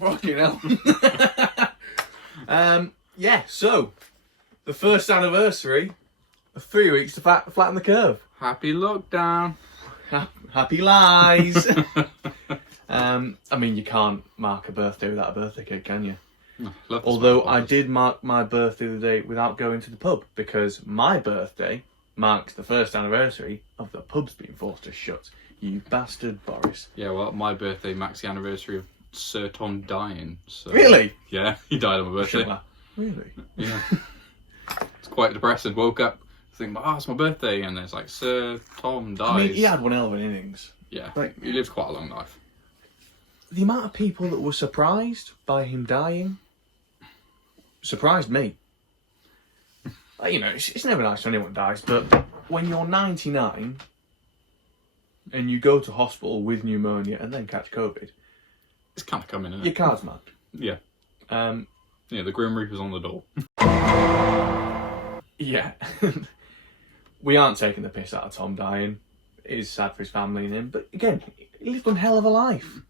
Fucking hell. Yeah, so the first anniversary of 3 weeks to flatten the curve. Happy lockdown. Happy lies. I mean, you can't mark a birthday without a birthday cake, can you? Although I did mark my birthday the day without going to the pub, because my birthday marks the first anniversary of the pubs being forced to shut. You bastard, Boris. Yeah, well, my birthday marks the anniversary of Sir Tom dying. So, Really? Yeah, he died on my birthday. Really? Yeah. It's quite depressing. Woke up thinking, oh, it's my birthday, and it's like, Sir Tom dies. I mean, he had one hell of an innings. Yeah, Like, he lived quite a long life. The amount of people that were surprised by him dying surprised me. You know, it's never nice when anyone dies, but when you're 99 and you go to hospital with pneumonia and then catch COVID, It's kind of coming, isn't your it? car's mad. Yeah. Yeah, the Grim Reaper's on the door. Yeah. We aren't taking the piss out of Tom dying. It is sad for his family and him, but again, he lived one hell of a life.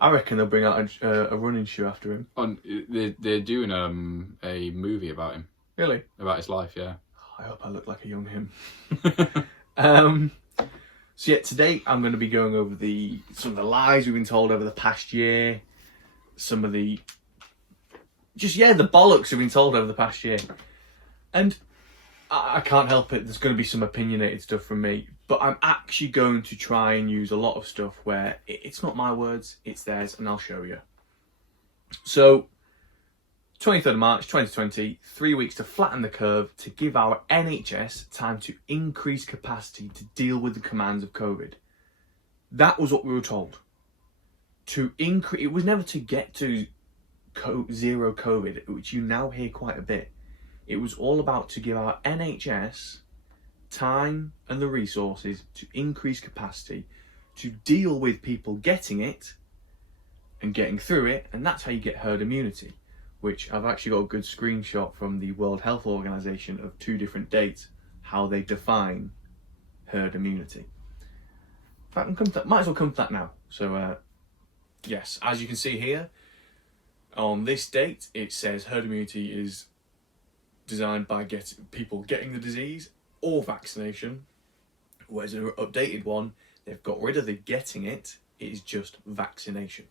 I reckon they'll bring out a running shoe after him. They're doing a movie about him. Really? About his life, yeah. I hope I look like a young him. So yeah, today I'm going to be going over some of the lies we've been told over the past year. Some of the bollocks we've been told over the past year. And I can't help it, there's going to be some opinionated stuff from me. But I'm actually going to try and use a lot of stuff where it's not my words, it's theirs, and I'll show you. So, 23rd of March 2020, 3 weeks to flatten the curve to give our NHS time to increase capacity to deal with the commands of COVID. That was what we were told. It was never to get to zero COVID, which you now hear quite a bit. It was all about to give our NHS time and the resources to increase capacity to deal with people getting it and getting through it, and that's how you get herd immunity, which I've actually got a good screenshot from the World Health Organization of 2 different dates, how they define herd immunity. In fact, might as well come to that now. So yes, as you can see here, on this date it says herd immunity is designed by people getting the disease or vaccination, whereas an updated one, they've got rid of the getting it is just vaccination.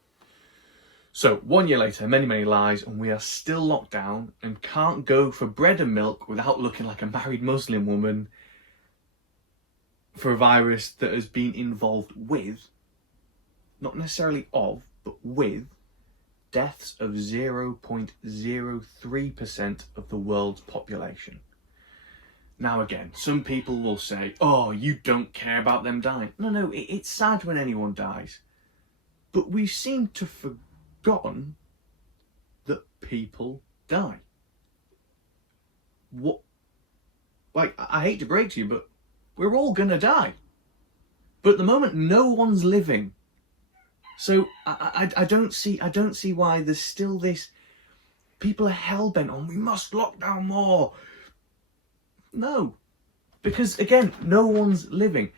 So 1 year later, many lies, and we are still locked down and can't go for bread and milk without looking like a married Muslim woman for a virus that has been involved with, not necessarily of, but with, deaths of 0.03% of the world's population. Now again, some people will say, oh, you don't care about them dying. No, it's sad when anyone dies. But we seem to have forgotten that people die. What? Like, I hate to break to you, but we're all gonna die. But at the moment, no one's living. So I don't see why there's still this. People are hell-bent on, we must lock down more. No, because again, no one's living.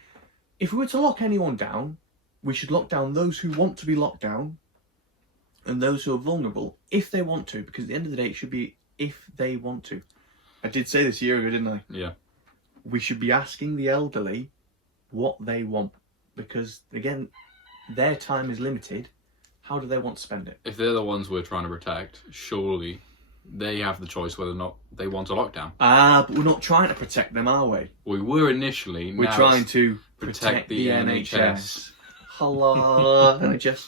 If we were to lock anyone down, we should lock down those who want to be locked down and those who are vulnerable if they want to, because at the end of the day, it should be if they want to. I did say this a year ago, didn't I? Yeah. We should be asking the elderly what they want, because again, their time is limited. How do they want to spend it? If they're the ones we're trying to protect, surely they have the choice whether or not they want a lockdown. But we're not trying to protect them, are we? We were initially. We're trying to protect the NHS. Hello, NHS.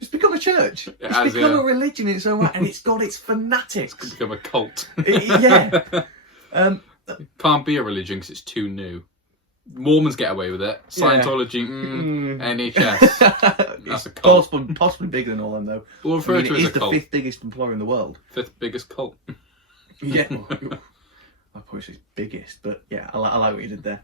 It's become a church. It's become a religion in its own right, and it's got its fanatics. It's become a cult. Yeah. Can't be a religion because it's too new. Mormons get away with it. Scientology, NHS. That's a cult. Possibly bigger than all them, though. We'll refer to it as a It cult. is the 5th biggest employer in the world. 5th biggest cult. Yeah. I probably say biggest, but yeah, I like what you did there.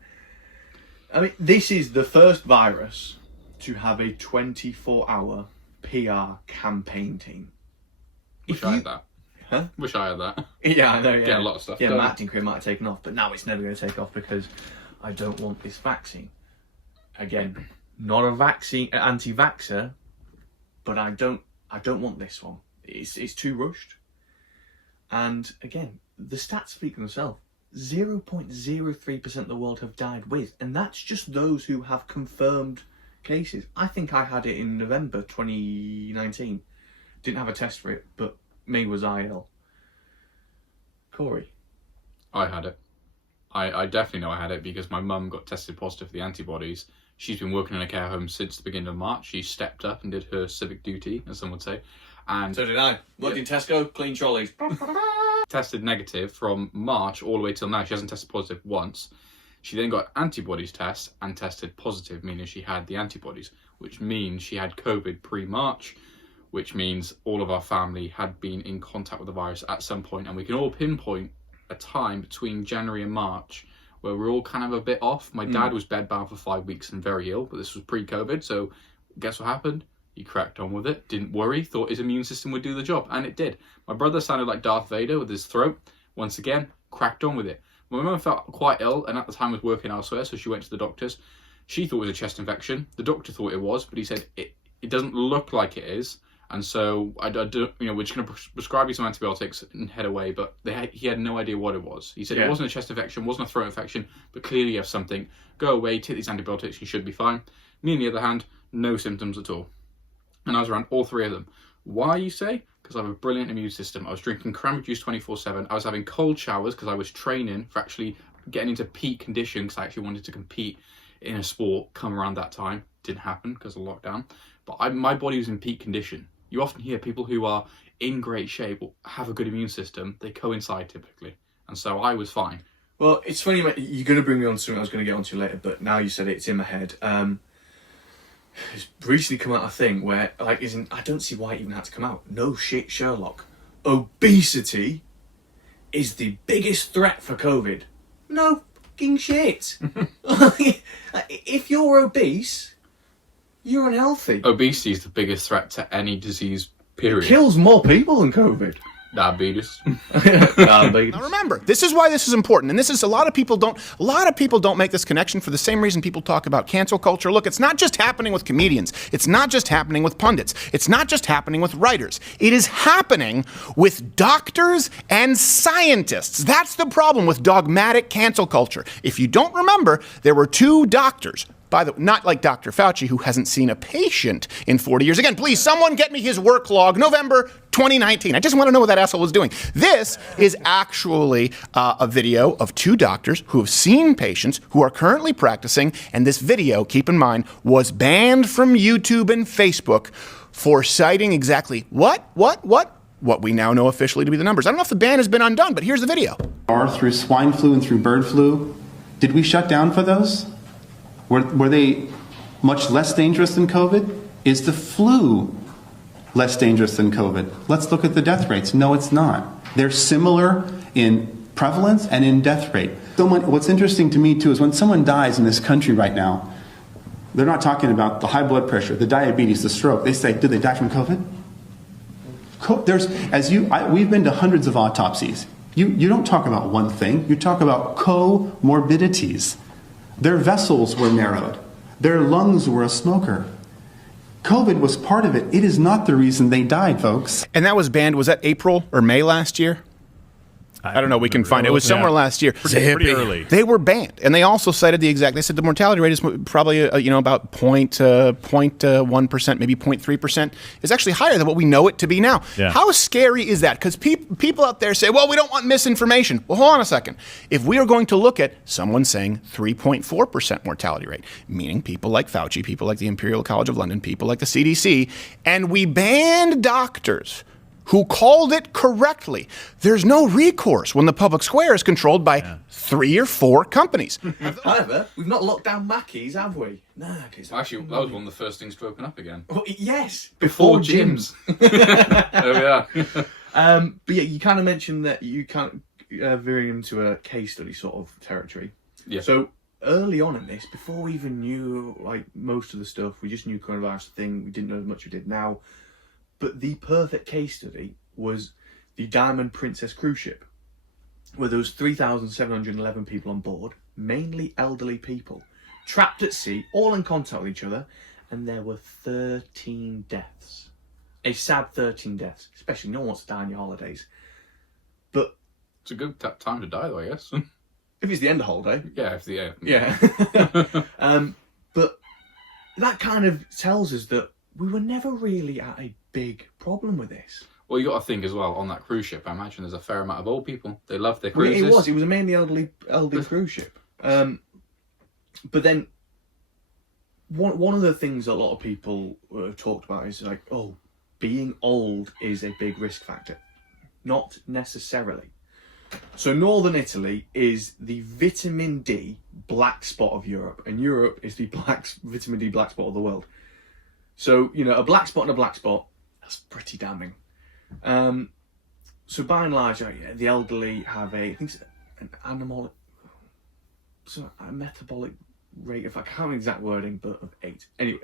I mean, this is the first virus to have a 24-hour PR campaign team. Wish I had that. Huh? Wish I had that. Yeah, I know, yeah. Get a lot of stuff done. done. My acting career might have taken off, but now it's never going to take off because I don't want this vaccine. Again, not a vaccine anti-vaxxer, but I don't want this one. It's too rushed. And again, the stats speak for themselves. 0.03% of the world have died with, and that's just those who have confirmed cases. I think I had it in November 2019. Didn't have a test for it, but me was I ill. Corey? I had it. I definitely know I had it because my mum got tested positive for the antibodies. She's been working in a care home since the beginning of March. She stepped up and did her civic duty, as some would say. And so did I. Worked in Tesco, clean trolleys. Tested negative from March all the way till now. She hasn't tested positive once. She then got antibodies test and tested positive, meaning she had the antibodies, which means she had COVID pre-March, which means all of our family had been in contact with the virus at some point, and we can all pinpoint a time between January and March where we're all kind of a bit off. My dad was bedbound for 5 weeks and very ill, but this was pre-COVID, so guess what happened? He cracked on with it, didn't worry, thought his immune system would do the job, and it did. My brother sounded like Darth Vader with his throat. Once again, cracked on with it. My mum felt quite ill, and at the time was working elsewhere, so she went to the doctors. She thought it was a chest infection. The doctor thought it was, but he said it doesn't look like it is. And so I do, we're just going to prescribe you some antibiotics and head away. But he had no idea what it was. He said it wasn't a chest infection, wasn't a throat infection, but clearly you have something. Go away, take these antibiotics, you should be fine. Me, on the other hand, no symptoms at all. And I was around all three of them. Why, you say? Because I have a brilliant immune system. I was drinking cranberry juice 24/7. I was having cold showers because I was training for actually getting into peak condition because I actually wanted to compete in a sport come around that time. Didn't happen because of lockdown. But my body was in peak condition. You often hear people who are in great shape or have a good immune system. They coincide typically. And so I was fine. Well, it's funny, mate. You're going to bring me on to something I was going to get onto later, but now you said it, it's in my head. It's recently come out a thing where, I don't see why it even had to come out. No shit, Sherlock. Obesity is the biggest threat for COVID. No fucking shit. If you're obese, you're unhealthy. Obesity is the biggest threat to any disease, period. It kills more people than COVID. Diabetes. Now remember, this is why this is important, and this is a lot of people don't make this connection for the same reason people talk about cancel culture. Look, it's not just happening with comedians. It's not just happening with pundits. It's not just happening with writers. It is happening with doctors and scientists. That's the problem with dogmatic cancel culture. If you don't remember, there were two doctors. Not like Dr. Fauci, who hasn't seen a patient in 40 years. Again, please, someone get me his work log, November 2019. I just want to know what that asshole was doing. This is actually a video of two doctors who have seen patients who are currently practicing, and this video, keep in mind, was banned from YouTube and Facebook for citing exactly what we now know officially to be the numbers. I don't know if the ban has been undone, but here's the video. Through swine flu and through bird flu, did we shut down for those? Were they much less dangerous than COVID? Is the flu less dangerous than COVID? Let's look at the death rates. No, it's not. They're similar in prevalence and in death rate. What's interesting to me, too, is when someone dies in this country right now, they're not talking about the high blood pressure, the diabetes, the stroke. They say, did they die from COVID? We've been to hundreds of autopsies. You don't talk about one thing. You talk about comorbidities. Their vessels were narrowed. Their lungs were a smoker. COVID was part of it. It is not the reason they died, folks. And that was banned, was that April or May last year? I don't know. We can find it. It was somewhere last year. Pretty early. They were banned, and they also cited they said the mortality rate is probably about 0.1%, maybe 0.3%. It's actually higher than what we know it to be now. Yeah. How scary is that? Because people out there say, well, we don't want misinformation. Well, hold on a second. If we are going to look at someone saying 3.4% mortality rate, meaning people like Fauci, people like the Imperial College of London, people like the CDC, and we banned doctors who called it correctly, there's no recourse when the public square is controlled by 3 or 4 companies. However, we've not locked down Mackey's, have we? No. Actually, that was one of the first things to open up again. Well, yes, Before gyms. There we are. But yeah, you kind of mentioned that you kind of veering into a case study sort of territory. Yeah. So early on in this, before we even knew most of the stuff, we just knew coronavirus thing. We didn't know as much as we did now. But the perfect case study was the Diamond Princess cruise ship. where there was 3,711 people on board, mainly elderly people, trapped at sea, all in contact with each other, and there were 13 deaths. A sad 13 deaths, especially no one wants to die on your holidays. But It's a good time to die, though, I guess. if it's the end of holiday, Yeah, if the yeah. But that kind of tells us that we were never really at a big problem with this. Well, you got to think as well, on that cruise ship, I imagine there's a fair amount of old people. They love their Well, cruises. it was a mainly elderly cruise ship. But then one of the things a lot of people have talked about is like, oh, being old is a big risk factor. Not necessarily. So Northern Italy is the vitamin D black spot of Europe, and Europe is the vitamin D black spot of the world. So, you know, a black spot and a black spot, that's pretty damning. So by and large, the elderly have a metabolic rate of, I can't remember the exact wording, but of 8. Anyway,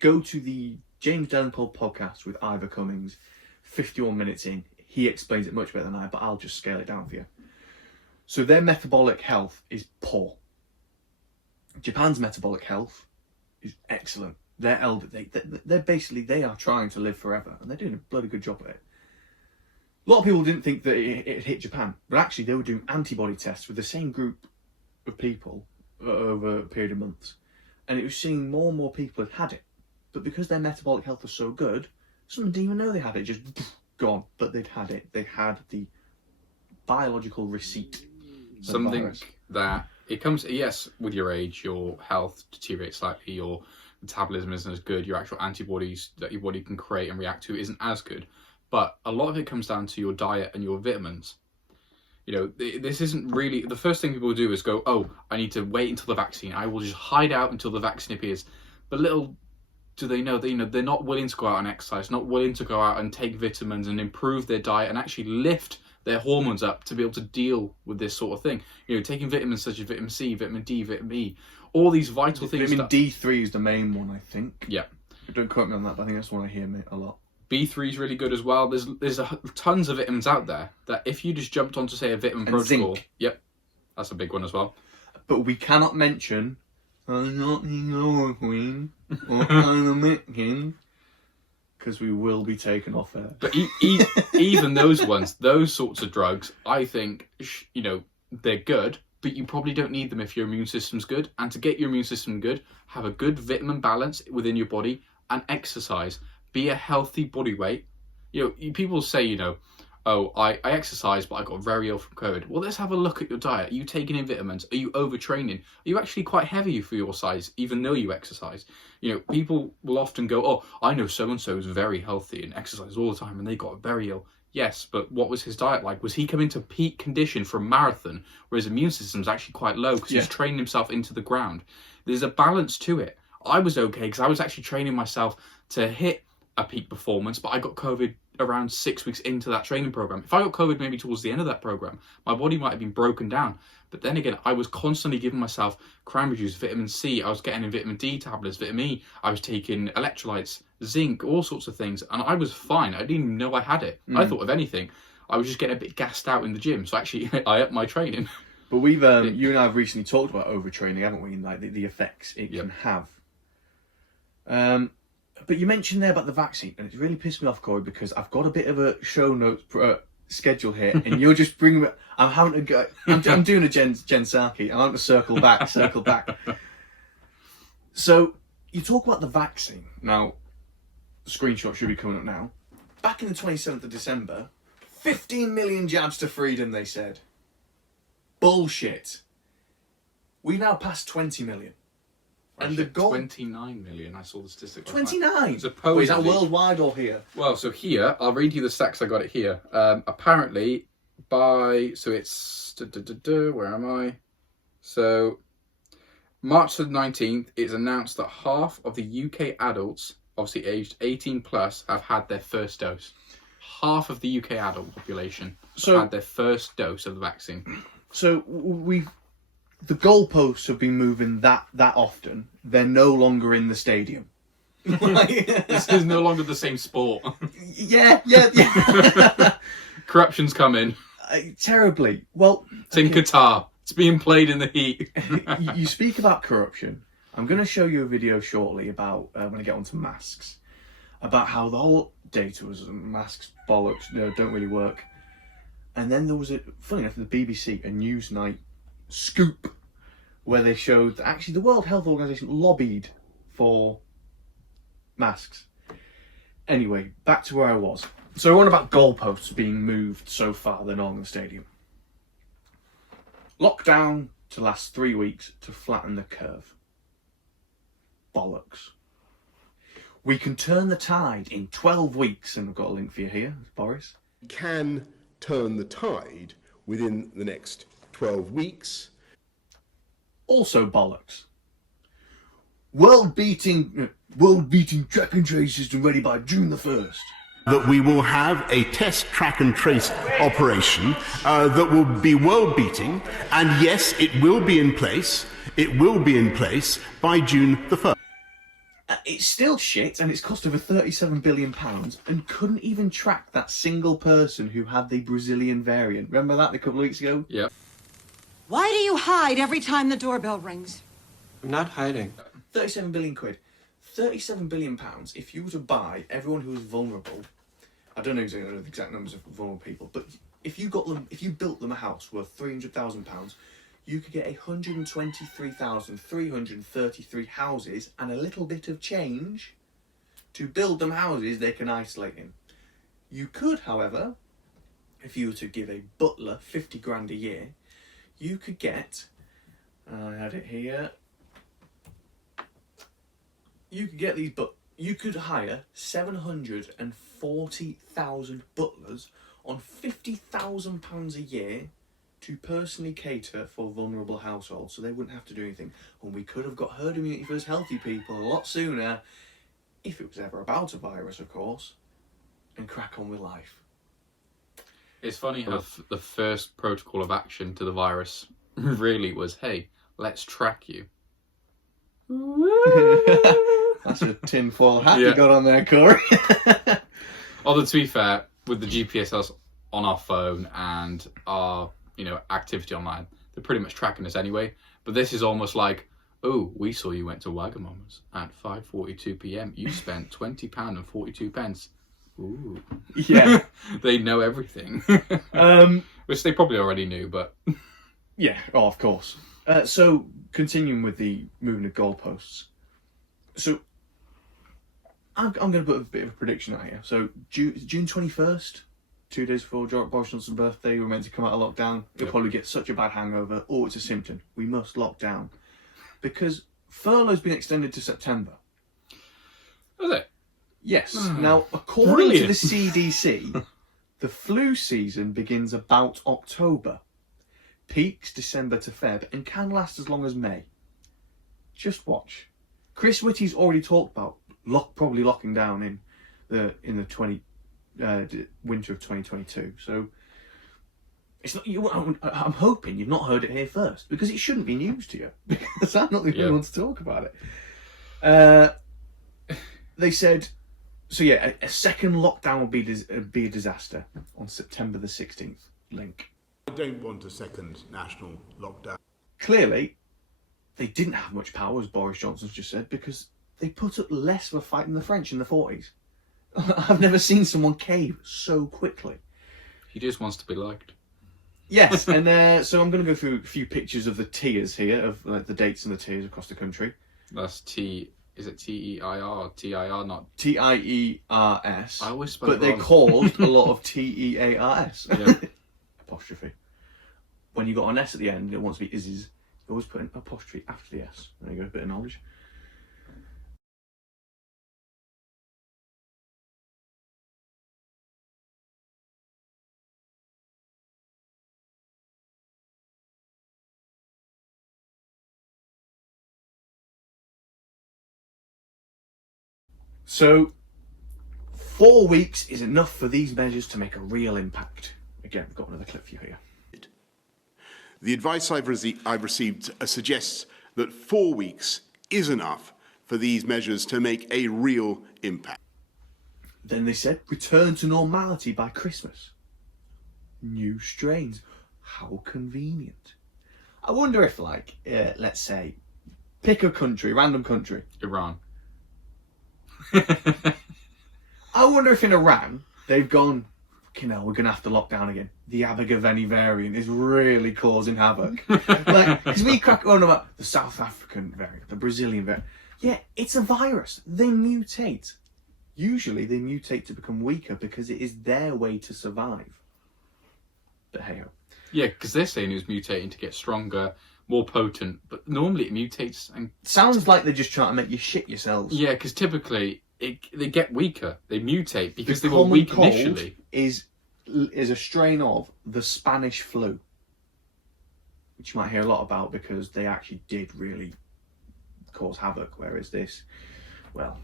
go to the James Dellenpole podcast with Ivor Cummings, 51 minutes in. He explains it much better than I, but I'll just scale it down for you. So their metabolic health is poor. Japan's metabolic health is excellent. They're elderly. They are trying to live forever, and they're doing a bloody good job at it. A lot of people didn't think that it hit Japan, but actually they were doing antibody tests with the same group of people over a period of months, and it was seeing more and more people had it. But because their metabolic health was so good, some didn't even know they had it, just gone. But they'd had it. They had the biological receipt. Something that it comes, yes, with your age, your health deteriorates slightly, your metabolism isn't as good, your actual antibodies that your body can create and react to isn't as good. But a lot of it comes down to your diet and your vitamins. You know, this isn't really, the first thing people do is go, oh, I need to wait until the vaccine. I will just hide out until the vaccine appears. But little do they know that, they're not willing to go out and exercise, not willing to go out and take vitamins and improve their diet and actually lift their hormones up to be able to deal with this sort of thing. Taking vitamins such as vitamin C, vitamin D, vitamin E, all these vital things. Vitamin D3 is the main one, I think. Yeah. Don't quote me on that, but I think that's the one I hear a lot. B3 is really good as well. There's tons of vitamins out there that if you just jumped onto, say, a vitamin protocol, zinc. Yep, that's a big one as well. But we cannot mention hydroxychloroquine or ivermectin because we will be taken off air. But even those ones, those sorts of drugs, I think, they're good, but you probably don't need them if your immune system's good. And to get your immune system good, have a good vitamin balance within your body and exercise. Be a healthy body weight. People say, oh, I exercise, but I got very ill from COVID. Well, let's have a look at your diet. Are you taking in vitamins? Are you overtraining? Are you actually quite heavy for your size, even though you exercise? People will often go, oh, I know so-and-so is very healthy and exercises all the time, and they got very ill. Yes, but what was his diet like? Was he coming to peak condition for a marathon, where his immune system's actually quite low because he's training himself into the ground? There's a balance to it. I was okay because I was actually training myself to hit a peak performance, but I got COVID around 6 weeks into that training program. If I got COVID maybe towards the end of that program, my body might have been broken down. But then again, I was constantly giving myself cranberry juice, vitamin C, I was getting in vitamin D tablets, vitamin E, I was taking electrolytes, zinc, all sorts of things, and I was fine. I didn't even know I had it. I thought, if anything, I was just getting a bit gassed out in the gym, so actually I upped my training. But we've you and I have recently talked about overtraining, haven't we, and like the effects it can have. But you mentioned there about the vaccine, and it's really pissed me off, Corey, because I've got a bit of a show notes schedule here, and you're just bringing me. I'm having to go. I'm doing a Jen Psaki. I'm having to circle back. So you talk about the vaccine. Now, the screenshot should be coming up now. Back in the 27th of December, 15 million jabs to freedom, they said. Bullshit. We now passed 20 million. And the goal... 29 million, I saw the statistic. 29? Supposedly. Wait, is that worldwide or here? Well, so here, I'll read you the stats, I got it here. Apparently, it's... where am I? So, March the 19th, it's announced that half of the UK adults, obviously aged 18 plus, have had their first dose. Half of the UK adult population have had their first dose of the vaccine. So, the goalposts have been moving that often. They're no longer in the stadium. This is no longer the same sport. Yeah. Corruption's come in. Terribly. Well, It's in Qatar. It's being played in the heat. You speak about corruption. I'm going to show you a video shortly about, when I get onto masks, about how the whole data was masks, bollocks, don't really work. And then there was, funny enough, the BBC, a Newsnight scoop, where they showed that actually the World Health Organization lobbied for masks. Anyway, back to where I was. So we're on about goalposts being moved so far they're not in the stadium. Lockdown to last 3 weeks to flatten the curve. Bollocks. We can turn the tide in 12 weeks, and I've got a link for you here, Boris. Can turn the tide within the next 12 weeks. Also bollocks. World-beating track and trace system ready by June the 1st. That we will have a test track and trace operation that will be world beating, and yes, it will be in place. It will be in place by June the 1st. It's still shit, and it's cost over £37 billion, and couldn't even track that single person who had the Brazilian variant. Remember that a couple of weeks ago? Yeah. Why do you hide every time the doorbell rings? I'm not hiding. 37 billion quid. 37 billion pounds. If you were to buy everyone who was vulnerable, I don't know exactly the exact numbers of vulnerable people, but if you built them a house worth £300,000, you could get 123,333 houses and a little bit of change to build them houses they can isolate in. You could, however, if you were to give a butler 50 grand a year, you could get, I had it here, you could hire 740,000 butlers on £50,000 a year to personally cater for vulnerable households, so they wouldn't have to do anything. And we could have got herd immunity for those healthy people a lot sooner, if it was ever about a virus, of course, and crack on with life. It's funny how the first protocol of action to the virus really was, hey, let's track you. That's a tinfoil hat you got on there, Corey. Although, to be fair, with the GPS on our phone and our, activity online, they're pretty much tracking us anyway. But this is almost like, oh, we saw you went to Wagamama's at 5:42 p.m. You spent £20.42. Ooh. Yeah. They know everything. Which they probably already knew, but... Yeah, of course. So, continuing with the moving of goalposts. So, I'm going to put a bit of a prediction out here. So, June 21st, 2 days before Boris Johnson's birthday, we're meant to come out of lockdown. We'll probably get such a bad hangover, or it's a symptom. We must lock down. Because furlough's been extended to September. Is it? Yes. Now, according to the CDC, the flu season begins about October, peaks December to Feb, and can last as long as May. Just watch. Chris Whitty's already talked about probably locking down in the winter of 2022. So it's not. I'm hoping you've not heard it here first, because it shouldn't be news to you, because I'm not the only one to talk about it. They said. So yeah, a second lockdown will be a disaster on September the 16th. Link. I don't want a second national lockdown. Clearly, they didn't have much power, as Boris Johnson's just said, because they put up less of a fight than the French in the 40s. I've never seen someone cave so quickly. He just wants to be liked. Yes, and so I'm going to go through a few pictures of the tiers here, of the dates and the tiers across the country. That's Is it TEIR or TIR? Not TIERS. I always spell but it they wrong. called a lot of TEARS. Yeah. Apostrophe. When you got an S at the end, it wants to be Iz's. You always put an apostrophe after the S. There you go, a bit of knowledge. So, 4 weeks is enough for these measures to make a real impact. Again, we've got another clip for you here. The advice I've received suggests that 4 weeks is enough for these measures to make a real impact. Then they said, return to normality by Christmas. new strains. How convenient. I wonder if, like, let's say, pick a country, random country. Iran. I wonder if in Iran they've gone, fucking hell, we're going to have to lock down again. The Abergavenny variant is really causing havoc. Like, because we crack on about the South African variant, the Brazilian variant. Yeah, it's a virus. They mutate. Usually they mutate to become weaker because it is their way to survive. But hey ho. Yeah, because they're saying it was mutating to get stronger, more potent, but normally it mutates and... Sounds like they're just trying to make you shit yourselves. Yeah, because typically they get weaker. They mutate because they were common weak cold initially. is a strain of the Spanish flu, which you might hear a lot about because they actually did really cause havoc, whereas this, well,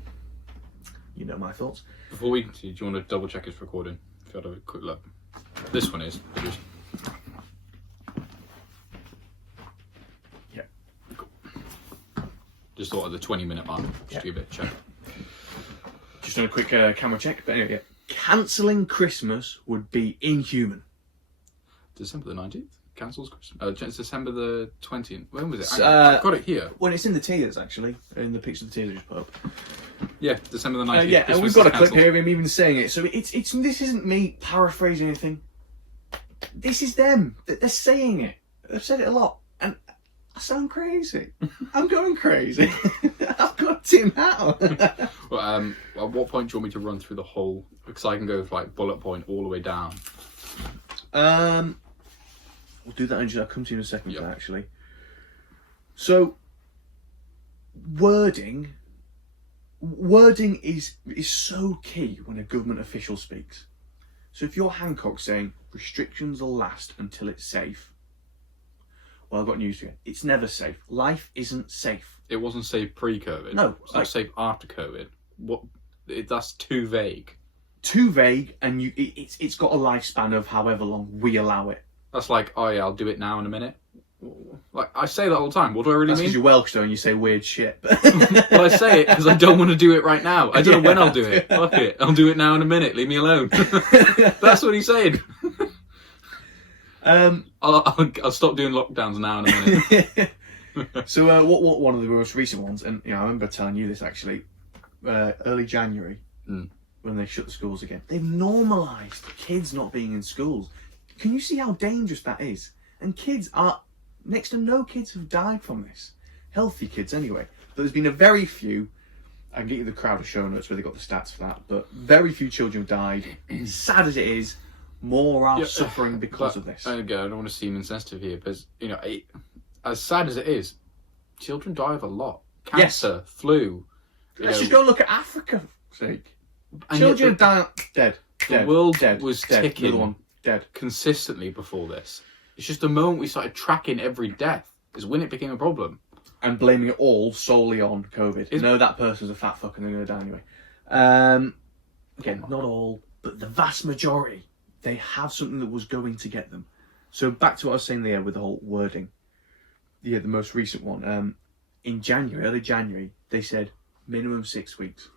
you know my thoughts. Before we continue, do you want to double check it's recording? If you had a quick look. This one is. Just... Yeah. Cool. Just thought at the 20-minute mark, just to give it a check. Just done a quick camera check, but anyway, yeah. Cancelling Christmas would be inhuman. December the 19th? Cancels Christmas? It's December the 20th. When was it? I've got it here. Well, it's in the tiers, actually, in the picture of the tiers I just put up. Yeah, December the 19th. Yeah, and Christmas we've got a cancelled. clip here of him even saying it. So it's this isn't me paraphrasing anything. This is them. They're saying it. They've said it a lot. And I sound crazy. I'm going crazy. I've got it now. Well, at what point do you want me to run through the whole... Because I can go with, like, bullet point all the way down. We'll do that I'll come to you in a second, Yep. actually. So, wording is so key when a government official speaks. So if you're Hancock saying restrictions will last until it's safe, well, I've got news for you. It's never safe. Life isn't safe. It wasn't safe pre-COVID. No, It's not safe after COVID. That's too vague. Too vague, and it's got a lifespan of however long we allow it. That's like, oh yeah, I'll do it now in a minute. Like, I say that all the time. What do I really That's mean? because you're Welsh, though, and you say weird shit. Well, I say it because I don't want to do it right now. I don't know when I'll do it. Fuck it. I'll do it now in a minute. Leave me alone. That's what he's saying. I'll stop doing lockdowns now in a minute. So what one of the most recent ones, and I remember telling you this actually, early January, when they shut the schools again, they've normalised kids not being in schools. Can you see how dangerous that is? And kids are, next to no kids have died from this. Healthy kids anyway. But there's been a very few, I can get you the crowd of show notes where they got the stats for that, but very few children have died. Sad as it is, more are suffering because of this. Again, I don't want to seem insensitive here, but as sad as it is, children die of a lot. Cancer, flu. Let's just go look at Africa, for sake. And Children yet die dead. The world dead, was dead. ticking Another one, dead. consistently before this. It's just the moment we started tracking every death is when it became a problem. And blaming it all solely on COVID. No, that person's a fat fuck and they're going to die anyway. Again, not all, but the vast majority, they have something that was going to get them. So back to what I was saying there with the whole wording. Yeah, the most recent one. In January, early January, they said minimum 6 weeks.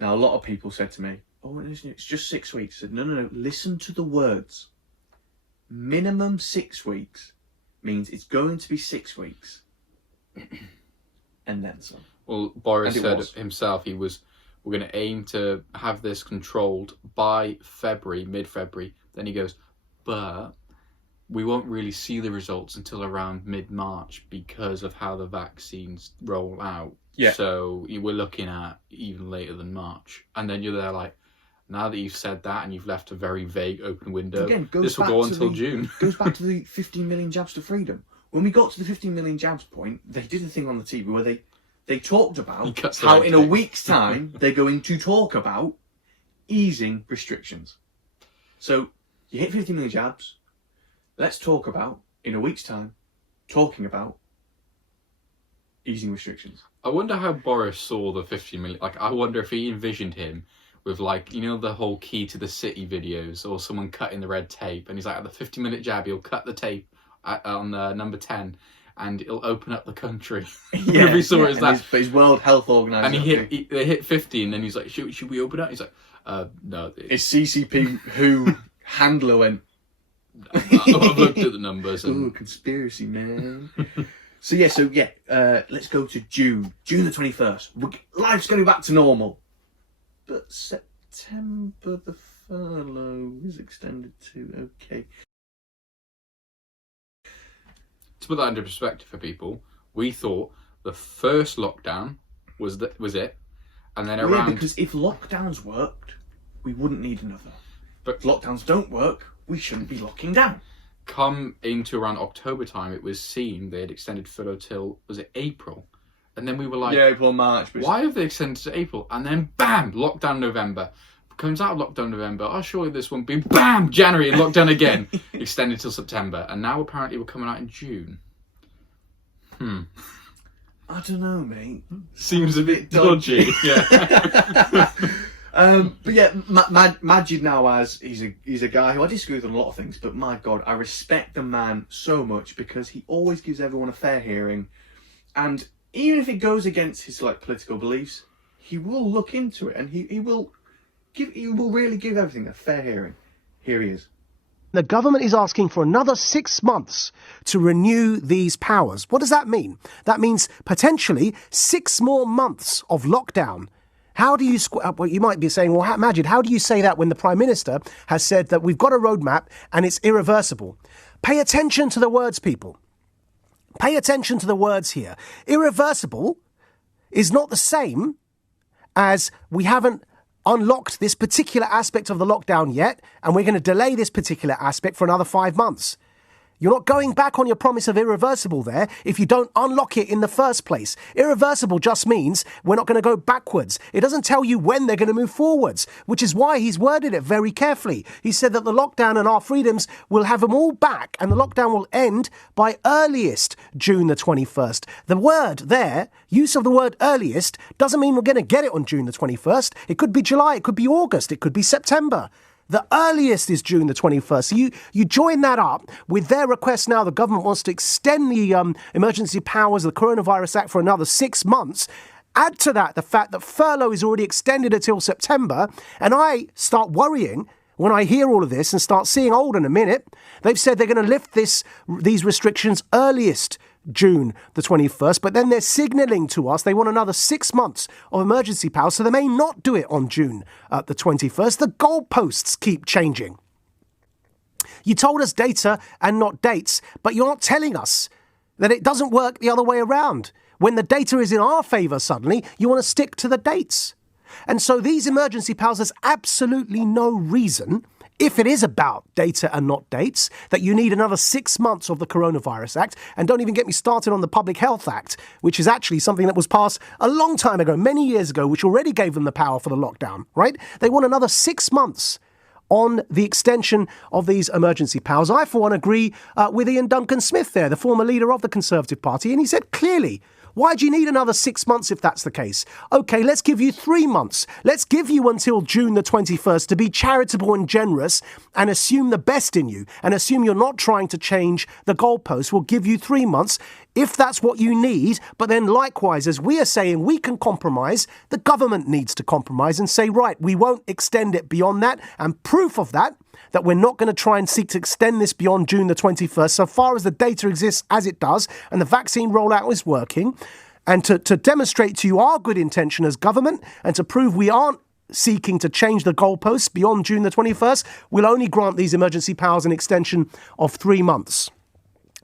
Now, a lot of people said to me, oh, it's just 6 weeks. I said, no, listen to the words. Minimum 6 weeks means it's going to be 6 weeks. And then some. Well, Boris said himself we're going to aim to have this controlled by February, mid-February. Then he goes, but we won't really see the results until around mid-March because of how the vaccines roll out. Yeah. So we're looking at even later than March. And then you're there like, now that you've said that and you've left a very vague open window, again, this will go on until June. Goes back to the 15 million jabs to freedom. When we got to the 15 million jabs point, they did a thing on the TV where they talked about how in a week's time they're going to talk about easing restrictions. So you hit 15 million jabs, let's talk about, in a week's time, talking about easing restrictions. I wonder how Boris saw the 50 million. Like, I wonder if he envisioned him with, like, the whole key to the city videos or someone cutting the red tape. And he's like, at the 50-minute jab, he'll cut the tape on number 10 and it'll open up the country. Yeah, he saw it as that. But his World Health Organization. And they hit 50 and then he's like, should we open up? He's like, no. It's CCP WHO Handler went, I've looked at the numbers. ooh, And conspiracy, man. Let's go to June the 21st. Life's going back to normal. But September, the furlough is extended to, okay. to put that into perspective for people, we thought the first lockdown was it, and then around. Yeah, because if lockdowns worked, we wouldn't need another. But If lockdowns don't work, we shouldn't be locking down. come into around October time, it was seen they had extended furlough till, was it April? And then we were like, April, March. But why have they extended to April? And then bam, lockdown November. Comes out of lockdown November, oh surely this won't be, bam, January, and lockdown again. Extended till September. And now apparently we're coming out in June. I don't know, mate. Seems a bit dodgy. Yeah. But yeah, Majid Nawaz, he's a guy who I disagree with on a lot of things, but my God, I respect the man so much because he always gives everyone a fair hearing, and even if it goes against his political beliefs, he will look into it and he will really give everything a fair hearing. Here he is. The government is asking for another 6 months to renew these powers. What does that mean? That means potentially 6 more months of lockdown. How do you well, you might be saying, well, Majid, how do you say that when the Prime Minister has said that we've got a roadmap and it's irreversible? Pay attention to the words, people. Pay attention to the words here. Irreversible is not the same as we haven't unlocked this particular aspect of the lockdown yet, and we're going to delay this particular aspect for another 5 months. You're not going back on your promise of irreversible there if you don't unlock it in the first place. Irreversible just means we're not going to go backwards. It doesn't tell you when they're going to move forwards, which is why he's worded it very carefully. He said that the lockdown and our freedoms will have them all back, and the lockdown will end by earliest June the 21st. The word there, use of the word earliest, doesn't mean we're going to get it on June the 21st. It could be July, it could be August, it could be September. The earliest is June the 21st. So you join that up with their request now. The government wants to extend the emergency powers of the Coronavirus Act for another 6 months. Add to that the fact that furlough is already extended until September. And I start worrying when I hear all of this and start seeing, hold on a minute, they've said they're going to lift these restrictions earliest June the 21st, but then they're signalling to us they want another 6 months of emergency powers, so they may not do it on June the 21st. The goalposts keep changing. You told us data and not dates, but you're not telling us that it doesn't work the other way around. When the data is in our favour suddenly, you want to stick to the dates. And so these emergency powers, there's absolutely no reason, if it is about data and not dates, that you need another 6 months of the Coronavirus Act. And don't even get me started on the Public Health Act, which is actually something that was passed a long time ago, many years ago, which already gave them the power for the lockdown, right? They want another 6 months on the extension of these emergency powers. I, for one, agree with Ian Duncan Smith there, the former leader of the Conservative Party, and he said clearly, why do you need another 6 months if that's the case? OK, let's give you 3 months. Let's give you until June the 21st to be charitable and generous and assume the best in you and assume you're not trying to change the goalposts. We'll give you 3 months if that's what you need. But then likewise, as we are saying, we can compromise. The government needs to compromise and say, right, we won't extend it beyond that. And proof of that we're not going to try and seek to extend this beyond June the 21st, so far as the data exists as it does, and the vaccine rollout is working, and to demonstrate to you our good intention as government, and to prove we aren't seeking to change the goalposts beyond June the 21st, we'll only grant these emergency powers an extension of 3 months.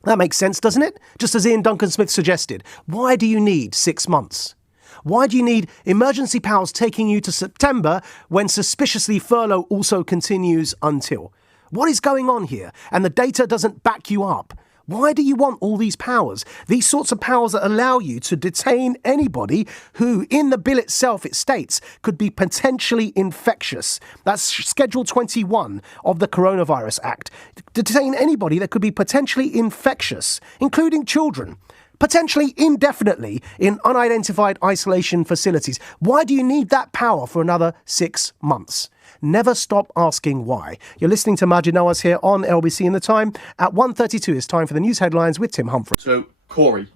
That makes sense, doesn't it? Just as Ian Duncan Smith suggested. Why do you need 6 months? Why do you need emergency powers taking you to September when suspiciously furlough also continues until? What is going on here? And the data doesn't back you up. Why do you want all these powers? These sorts of powers that allow you to detain anybody who, in the bill itself, it states, could be potentially infectious. That's Schedule 21 of the Coronavirus Act. Detain anybody that could be potentially infectious, including children. Potentially indefinitely in unidentified isolation facilities. Why do you need that power for another 6 months? Never stop asking why. You're listening to Majid Nawaz here on LBC in the Time. At 1:32, it's time for the news headlines with Tim Humphrey. So, Corey,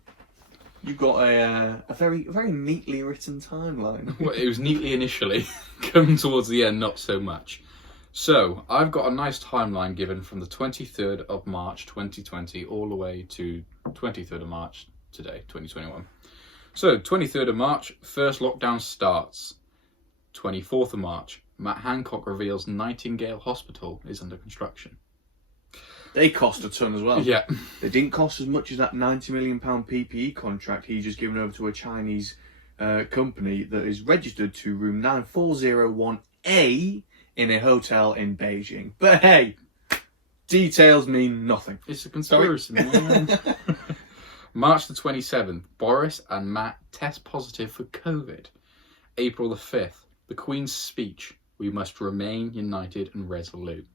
you've got a very neatly written timeline. Well, it was neatly initially, coming towards the end, not so much. So, I've got a nice timeline given from the 23rd of March 2020 all the way to 23rd of March today, 2021. So, 23rd of March, first lockdown starts. 24th of March, Matt Hancock reveals Nightingale Hospital is under construction. They cost a ton as well. Yeah. They didn't cost as much as that £90 million PPE contract he's just given over to a Chinese company that is registered to room 9401A in a hotel in Beijing. But hey, details mean nothing. It's a conspiracy, man. March the 27th, Boris and Matt test positive for COVID. April the 5th, the Queen's speech, we must remain united and resolute.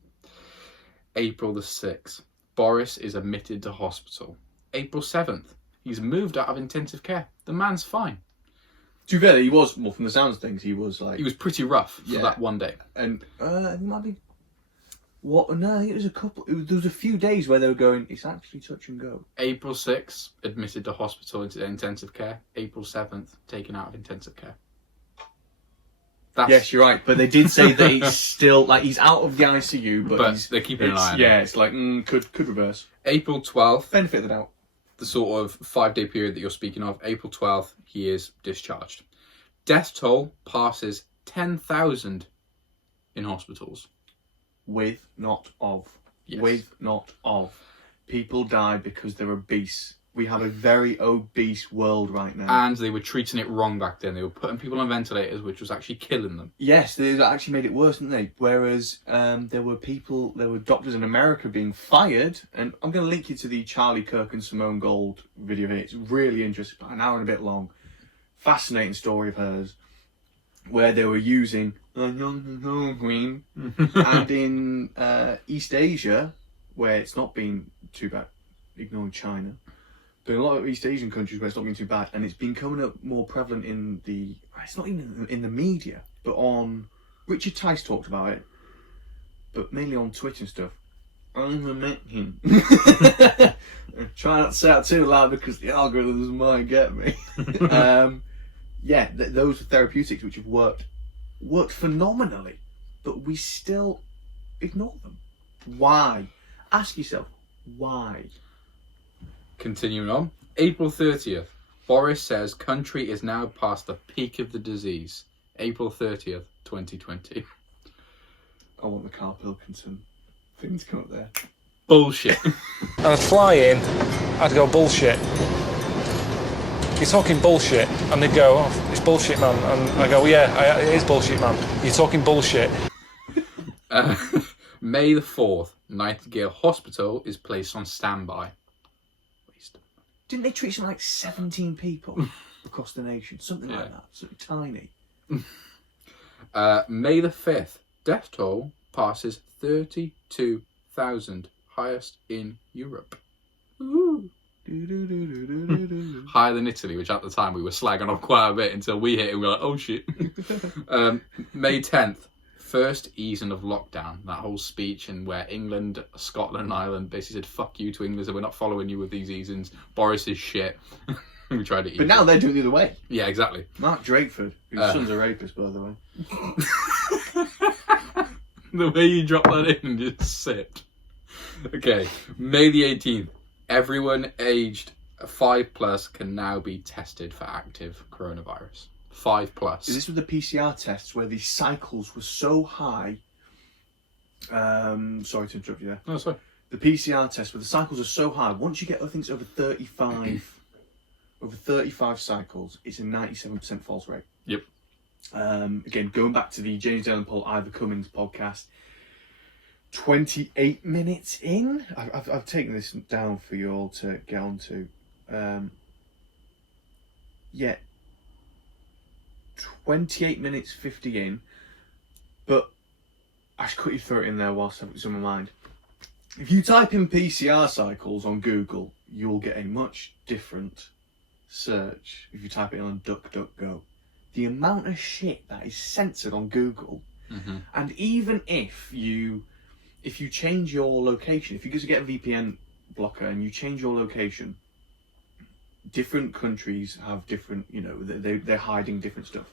April the 6th, Boris is admitted to hospital. April 7th, he's moved out of intensive care. The man's fine. To be fair, he was, well, from the sounds of things, he was pretty rough for that one day. And it might be, what? No, I think it was a couple, there was a few days where they were going, it's actually touch and go. April 6th, admitted to hospital into intensive care. April 7th, taken out of intensive care. Yes, you're right, but they did say that he's still, like, he's out of the ICU, but they're keeping an eye on him. Yeah, it's like, could reverse. April 12th, benefit of the doubt. The sort of 5-day period that you're speaking of, April 12th, he is discharged. Death toll passes 10,000 in hospitals. With, not of. Yes. With, not of. People die because they're obese. We have a very obese world right now. And they were treating it wrong back then. They were putting people on ventilators, which was actually killing them. Yes, they actually made it worse, didn't they? Whereas there were doctors in America being fired. And I'm going to link you to the Charlie Kirk and Simone Gold video here. It's really interesting, about an hour and a bit long. Fascinating story of hers. Where they were using a young queen. And in East Asia, where it's not been too bad, ignoring China, but in a lot of East Asian countries where it's not been too bad, and it's been coming up more prevalent in the, it's not even in the media, but on, Richard Tice talked about it, but mainly on Twitter and stuff. I'm met him. Try not to say it too loud because the algorithms might get me. Those are therapeutics which have worked phenomenally, but we still ignore them. Why? Ask yourself, why? Continuing on, April 30th, Boris says country is now past the peak of the disease. April 30th, 2020. I want the Carl Pilkington thing to come up there. Bullshit. And I'd fly in, I'd go, bullshit. You're talking bullshit. And they'd go, oh, it's bullshit, man. And I go, yeah, it is bullshit, man. You're talking bullshit. May the 4th, Nightingale Hospital is placed on standby. Didn't they treat something like 17 people across the nation? Something like that. Something tiny. May the 5th, death toll passes 32,000, highest in Europe. Ooh. Higher than Italy, which at the time we were slagging off quite a bit until we hit it and we were like, oh shit. May 10th, first easing of lockdown. That whole speech and where England, Scotland and Ireland basically said fuck you to England, so we're not following you with these easings. Boris is shit. We tried to ease. But now they're doing it the other way. Yeah, exactly. Mark Drakeford, whose son's a rapist, by the way. The way you dropped that in and just sipped. Okay, May the 18th. Everyone aged 5+ can now be tested for active coronavirus. 5+. Is this with the PCR tests where the cycles were so high? Sorry to interrupt you there. No, sorry. The PCR tests where the cycles are so high, once you get, I think it's over 35 cycles, it's a 97% false rate. Yep. Again, going back to the James Dillon Paul Ivor Cummins podcast, 28 minutes in, I've taken this down for you all to get onto. 28 minutes 50 in, but I should quickly throw it in there whilst I've got some in mind. If you type in PCR cycles on Google, you'll get a much different search if you type it on DuckDuckGo. The amount of shit that is censored on Google, and even if you change your location, if you go to get a VPN blocker and you change your location, different countries have different, they're hiding different stuff.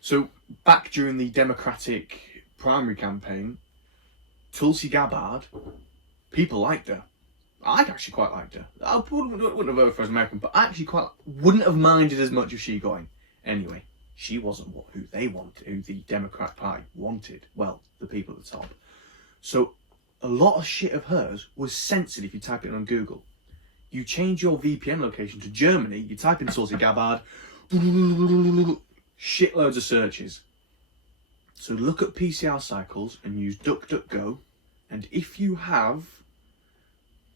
So back during the Democratic primary campaign, Tulsi Gabbard, people liked her. I actually quite liked her. I wouldn't have voted for as American, but I actually wouldn't have minded as much if she got in. Anyway, she wasn't who they wanted, who the Democrat Party wanted. Well, the people at the top. So a lot of shit of hers was censored if you type it on Google. You change your VPN location to Germany, you type in Tulsi Gabbard, shitloads of searches. So look at PCR cycles and use DuckDuckGo, and if you have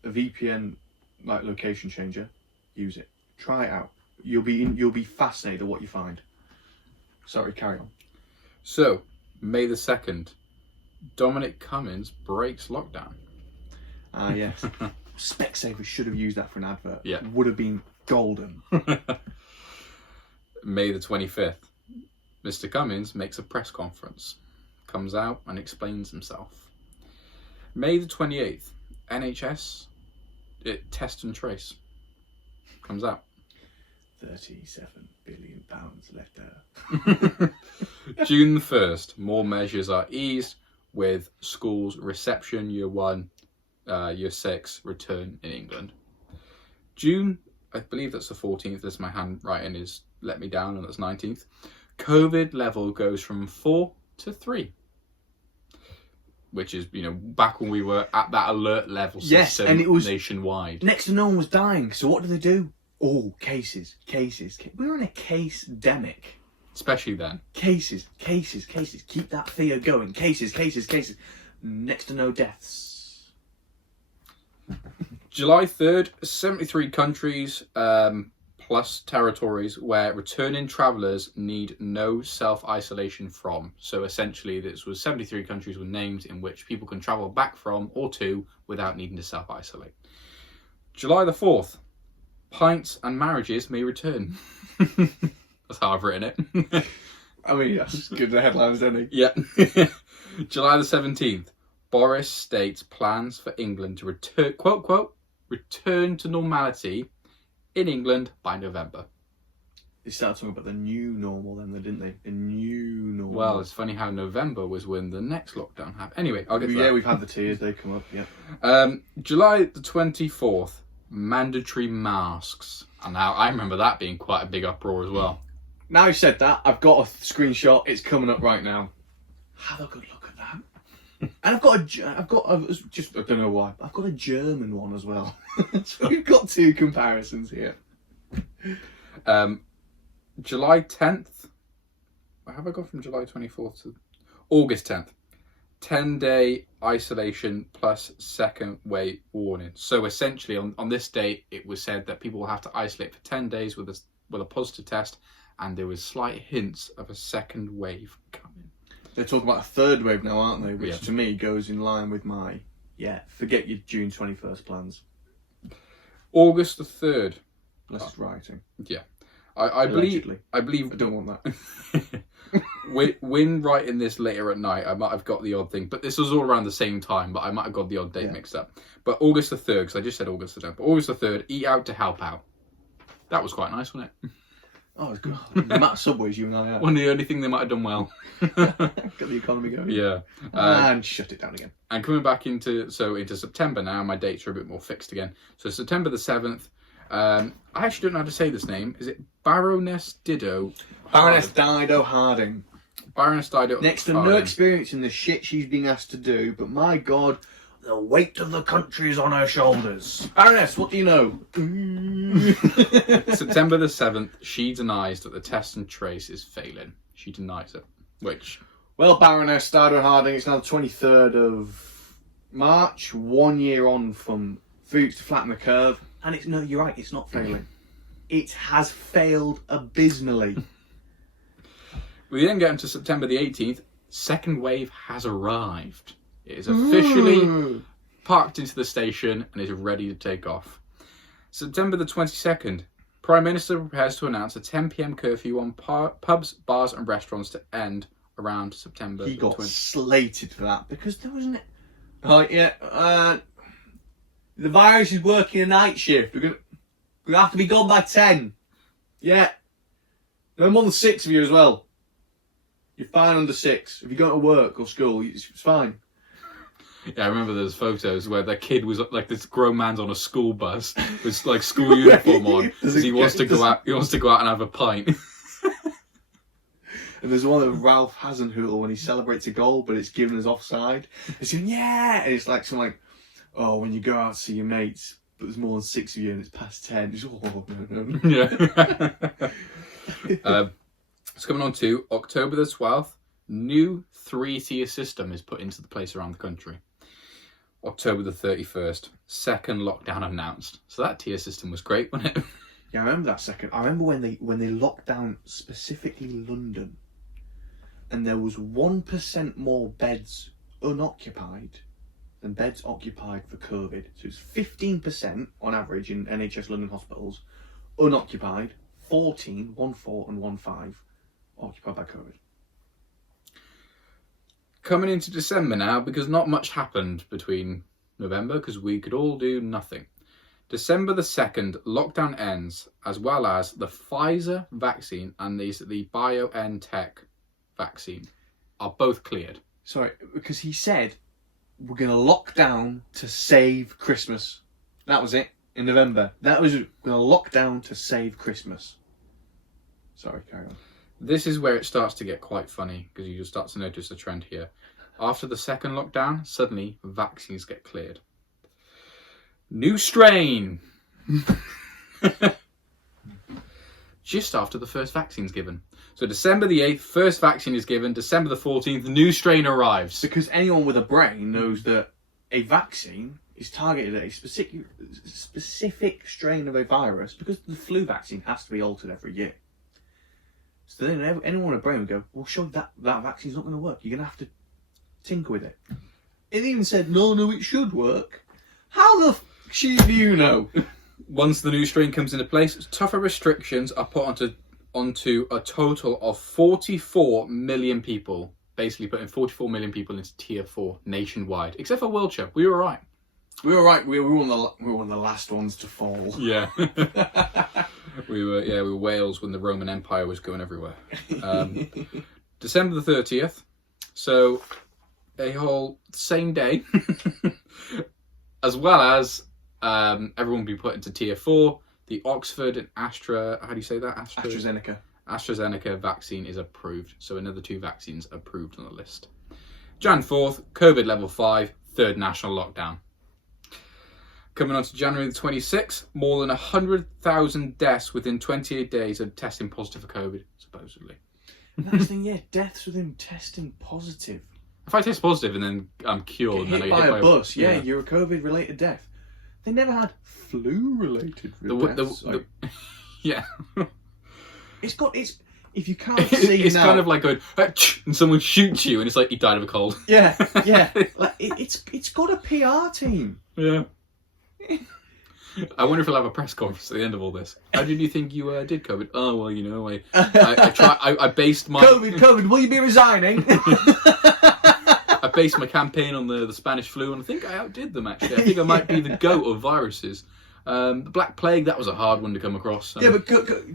a VPN like location changer, use it. Try it out. You'll be fascinated at what you find. Sorry, carry on. So, May the 2nd, Dominic Cummings breaks lockdown. Ah, yes. Specsavers should have used that for an advert. Yeah. It would have been golden. May the 25th, Mr. Cummings makes a press conference, comes out and explains himself. May the 28th, NHS, test and trace, comes out. £37 billion left there. June the 1st, more measures are eased with schools reception year 1, year 6 return in England. June, I believe that's the 14th, as my handwriting is let me down, and that's 19th. COVID level goes from 4 to 3. Which is, back when we were at that alert level system, yes, and it was nationwide. Next to no one was dying, so what do they do? Oh, cases. We're in a case-demic. Especially then. Cases. Keep that fear going. Cases. Next to no deaths. July 3rd, 73 countries plus territories where returning travellers need no self-isolation from. So essentially this was 73 countries with names in which people can travel back from or to without needing to self-isolate. July the 4th, pints and marriages may return. That's how I've written it. I mean, that's good the headlines, isn't it? Yeah. July the 17th, Boris states plans for England to return, quote, quote, return to normality in England by November. They started talking about the new normal then, didn't they? The new normal. Well, it's funny how November was when the next lockdown happened. Anyway, I'll get to that. Yeah, we've had the tears, they come up, yeah. July the 24th, mandatory masks. And now I remember that being quite a big uproar as well. Now you've said that, I've got a screenshot, it's coming up right now. Have a good look at that. And I don't know why, I've got a German one as well. So we've got two comparisons here. July 10th. Where have I gone from July 24th to August 10th? 10-day isolation plus second wave warning. So essentially on this date, it was said that people will have to isolate for 10 days with a positive test, and there was slight hints of a second wave coming. They're talking about a third wave now, aren't they? Which Yeah. to me goes in line with my, forget your June 21st plans. August the 3rd. Unless it's rioting. Yeah. I believe I don't want that. when writing this later at night, I might have got the odd thing, but this was all around the same time, but I might have got the odd date mixed up. But August the 3rd, because I just said August the 10th, but August the 3rd, eat out to help out. That was quite nice, wasn't it? Oh, it's good. The amount of subways you and I had. One of the only thing they might have done well. Got the economy going. Yeah. And shut it down again. And coming back into September now, my dates are a bit more fixed again. So September the 7th, I actually don't know how to say this name. Is it Baroness Dido? Baroness Dido Harding. Baroness Dido. Next to no experience in the shit she's being asked to do, but my God, the weight of the country is on her shoulders. Baroness, what do you know? September the 7th, she denies that the test and trace is failing. She denies it. Which... Well, Baroness Dido Harding, it's now the 23rd of March, 1 year on from Fuchs to Flatten the Curve. And you're right, it's not failing. It has failed abysmally. We then get into September the 18th. Second wave has arrived. It is officially parked into the station and is ready to take off. September the 22nd. Prime Minister prepares to announce a 10 p.m. curfew on pubs, bars and restaurants to end around September He got 20th. slated for that because there wasn't... Oh, yeah. The virus is working a night shift. We're going to have to be gone by 10. Yeah. No more than 6 of you as well. You're fine under 6. If you go to work or school, it's fine. Yeah, I remember those photos where the kid was like this grown man's on a school bus with like school uniform on because he wants to go out. He wants to go out and have a pint. And there's one of Ralph Hasenhüttl when he celebrates a goal, but it's given as offside. It's going, yeah, and it's like something like, oh, when you go out to see your mates, but there's more than 6 of you and it's past 10. It's, oh, no. Yeah. It's coming on to October the 12th. New 3-tier system is put into the place around the country. October the 31st, second lockdown announced. So that tier system was great, wasn't it? Yeah, I remember that second. I remember when they locked down specifically London, and there was 1% more beds unoccupied than beds occupied for COVID. So it's 15% on average in NHS London hospitals unoccupied, 14, 1.4 and 1.5 occupied by COVID. Coming into December now, because not much happened between November, because we could all do nothing. December the 2nd, lockdown ends, as well as the Pfizer vaccine and the BioNTech vaccine are both cleared. Sorry, because he said we're going to lock down to save Christmas. That was it, in November. That was going to lock down to save Christmas. Sorry, carry on. This is where it starts to get quite funny, because you just start to notice a trend here. After the second lockdown, suddenly vaccines get cleared. New strain! Just after the first vaccine's given. So December the 8th, first vaccine is given. December the 14th, the new strain arrives. Because anyone with a brain knows that a vaccine is targeted at a specific strain of a virus, because the flu vaccine has to be altered every year. So then anyone with a brain would go, well, sure, that vaccine's not going to work. You're going to have to tinker with it. It even said, no, it should work. How the do you know? Once the new strain comes into place, tougher restrictions are put onto a total of 44 million people. Basically putting 44 million people into tier 4 nationwide. Except for Wiltshire. We were right. We were right. We were one of the last ones to fall. Yeah. We were Wales when the Roman Empire was going everywhere. December the 30th. So a whole same day. As well as everyone will be put into tier 4. The Oxford and AstraZeneca vaccine is approved. So another 2 vaccines approved on the list. Jan 4th, COVID level 5, third national lockdown. Coming on to January the 26th, more than 100,000 deaths within 28 days of testing positive for COVID, supposedly. That's the thing, yeah, deaths within testing positive. If I test positive and then I'm cured, Get hit by a bus, yeah, you're a COVID-related death. They never had flu-related deaths. Yeah. If you can't see it's now, kind of like going, and someone shoots you and it's like you died of a cold. Yeah. Like, it's got a PR team. Yeah. I wonder if we'll have a press conference at the end of all this. How did you think you did COVID? Oh, well, you know, I based my... COVID, will you be resigning? I based my campaign on the Spanish flu, and I think I outdid them, actually. I think I might be the goat of viruses. The Black Plague, that was a hard one to come across. Yeah, but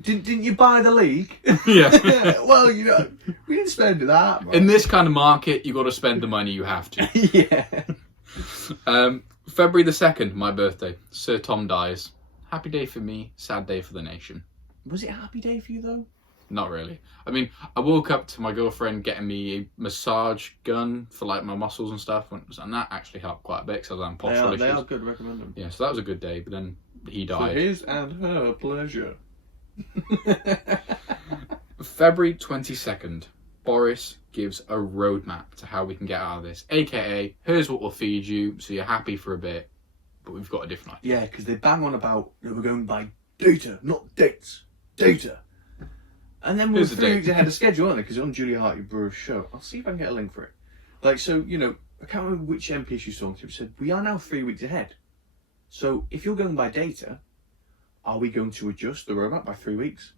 didn't you buy the league? Yeah. Well, you know, we didn't spend that much. In this kind of market, you got to spend the money you have to. Yeah. February the 2nd, my birthday. Sir Tom dies. Happy day for me, sad day for the nation. Was it a happy day for you, though? Not really. I mean, I woke up to my girlfriend getting me a massage gun for like my muscles and stuff, and that actually helped quite a bit because I was on postural issues. They are good, recommend them. Yeah, so that was a good day, but then he died. For his and her pleasure. February 22nd, Boris gives a roadmap to how we can get out of this. AKA, here's what we'll feed you, so you're happy for a bit, but we've got a different idea. Yeah, because they bang on about, we're going by data, not dates. Data. And then we're 3 weeks ahead of schedule, aren't they? Because on Julia Hartley-Brewer's show. I'll see if I can get a link for it. Like, so, you know, I can't remember which MP she's talking to, but said, we are now 3 weeks ahead. So, if you're going by data, are we going to adjust the roadmap by 3 weeks?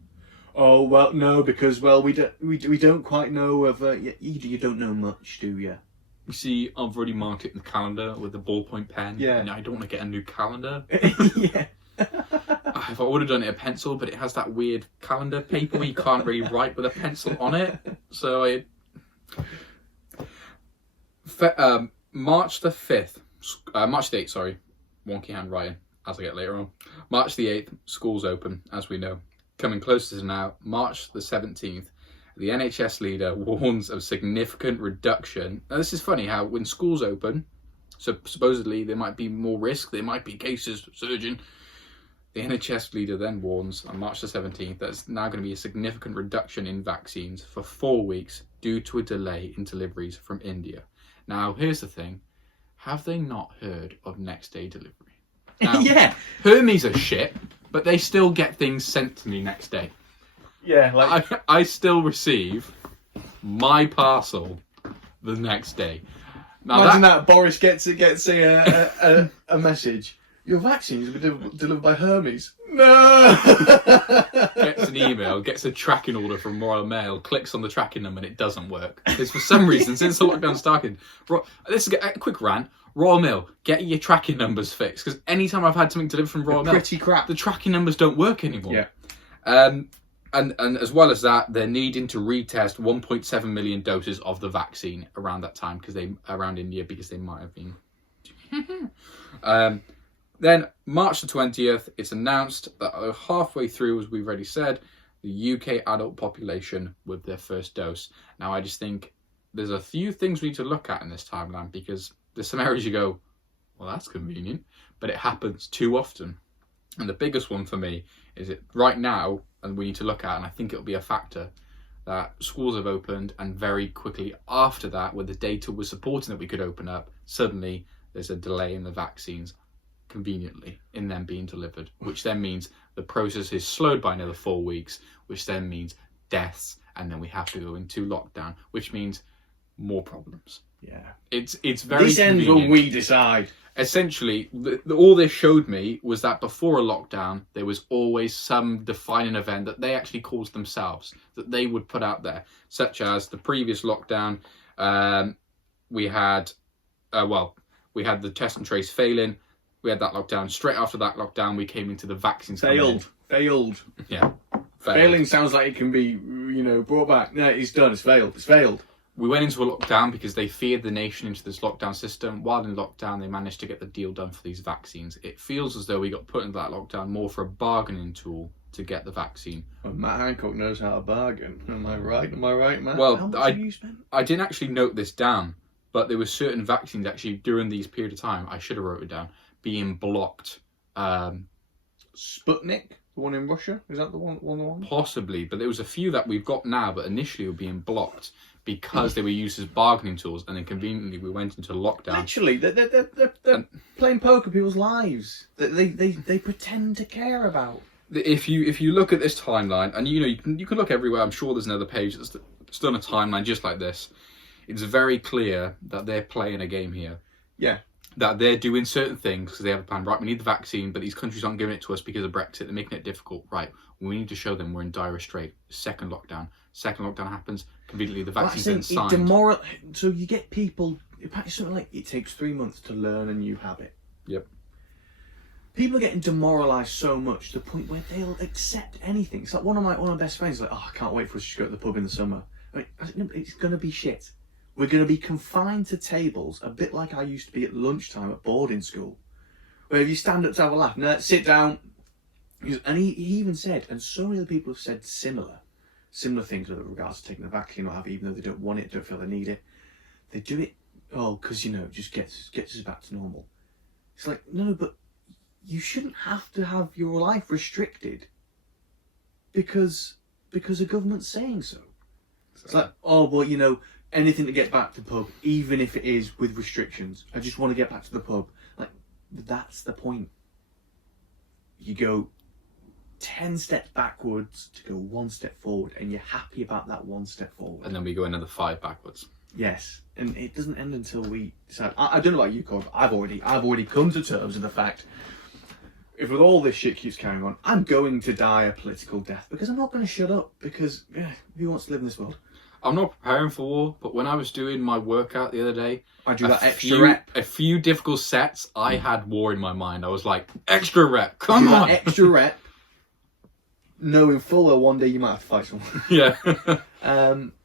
Oh, well, no, because, well, we don't quite know whether... You don't know much, do you? You see, I've already marked it in the calendar with a ballpoint pen. Yeah. And I don't want to get a new calendar. Yeah. If I would have done it a pencil, but it has that weird calendar paper where you can't really write with a pencil on it. So March the 5th, March the 8th, sorry, wonky handwriting as I get later on. March the 8th, schools open, as we know. Coming closer to now, March the 17th, the NHS leader warns of significant reduction. Now this is funny how when schools open, so supposedly there might be more risk, there might be cases surging. The NHS leader then warns on March the 17th that there's now going to be a significant reduction in vaccines for 4 weeks due to a delay in deliveries from India. Now, here's the thing. Have they not heard of next day delivery? Now, Yeah. Hermes are shit, but they still get things sent to me next day. Yeah, like I still receive my parcel the next day. Now imagine that Boris gets a message. Your vaccines will be delivered by Hermes. No. Gets an email, gets a tracking order from Royal Mail, clicks on the tracking number, and it doesn't work. Because for some reason, since the lockdown started, this is a quick rant. Royal Mail, get your tracking numbers fixed. Because anytime I've had something delivered from Royal Mail, pretty crap. The tracking numbers don't work anymore. Yeah. And as well as that, they're needing to retest 1.7 million doses of the vaccine around that time around India because they might have been. Then March the 20th, it's announced that halfway through, as we've already said, the UK adult population with their first dose. Now, I just think there's a few things we need to look at in this timeline because there's some areas you go, well, that's convenient, but it happens too often. And the biggest one for me is it right now, and we need to look at, and I think it'll be a factor, that schools have opened, and very quickly after that, where the data was supporting that we could open up, suddenly there's a delay in the vaccines, conveniently, in them being delivered, which then means the process is slowed by another 4 weeks, which then means deaths, and then we have to go into lockdown, which means more problems. Yeah. It's very This ends convenient. when we decide. Essentially, all this showed me was that before a lockdown, there was always some defining event that they actually caused themselves, that they would put out there, such as the previous lockdown. We had the test and trace failing. We had that lockdown. Straight after that lockdown, we came into the vaccines. Failed. Yeah. Failing sounds like it can be, brought back. No, it's done. It's failed. We went into a lockdown because they feared the nation into this lockdown system. While in lockdown, they managed to get the deal done for these vaccines. It feels as though we got put into that lockdown more for a bargaining tool to get the vaccine. Well, Matt Hancock knows how to bargain. Am I right, Matt? Well, how much have you spent? I didn't actually note this down, but there were certain vaccines actually during these period of time, I should have wrote it down, being blocked. Sputnik, the one in Russia? Is that the one? Possibly, but there was a few that we've got now, but initially were being blocked because they were used as bargaining tools, and then conveniently we went into lockdown. Literally, they're playing poker people's lives that they pretend to care about. If you look at this timeline, and you can look everywhere. I'm sure there's another page that's done a timeline just like this. It's very clear that they're playing a game here. Yeah. That they're doing certain things because they have a plan. Right, we need the vaccine, but these countries aren't giving it to us because of Brexit. They're making it difficult. Right, we need to show them we're in dire strait. Second lockdown happens. Conveniently, the vaccine's then signed. So you get people. It's something like it takes 3 months to learn a new habit. Yep. People are getting demoralised so much to the point where they'll accept anything. It's like one of my best friends is like, I can't wait for us to go to the pub in the summer. I said, no, it's going to be shit. We're going to be confined to tables, a bit like I used to be at lunchtime at boarding school, where if you stand up to have a laugh, no, sit down. And he even said, and so many other people have said similar things with regards to taking the vaccine or even though they don't want it, don't feel they need it. They do it, because, it just gets us back to normal. It's like, no, but you shouldn't have to have your life restricted because the government's saying so. It's like, anything to get back to the pub, even if it is with restrictions. I just want to get back to the pub. Like, that's the point. You go 10 steps backwards to go 1 step forward, and you're happy about that 1 step forward. And then we go another 5 backwards. Yes, and it doesn't end until we decide. I don't know about you, Corb. I've already come to terms with the fact, if with all this shit keeps carrying on, I'm going to die a political death because I'm not going to shut up. Because who wants to live in this world? I'm not preparing for war, but when I was doing my workout the other day, I do that extra rep. A few difficult sets, I had war in my mind. I was like, extra rep, come on! Extra rep, knowing full well one day you might have to fight someone. Yeah.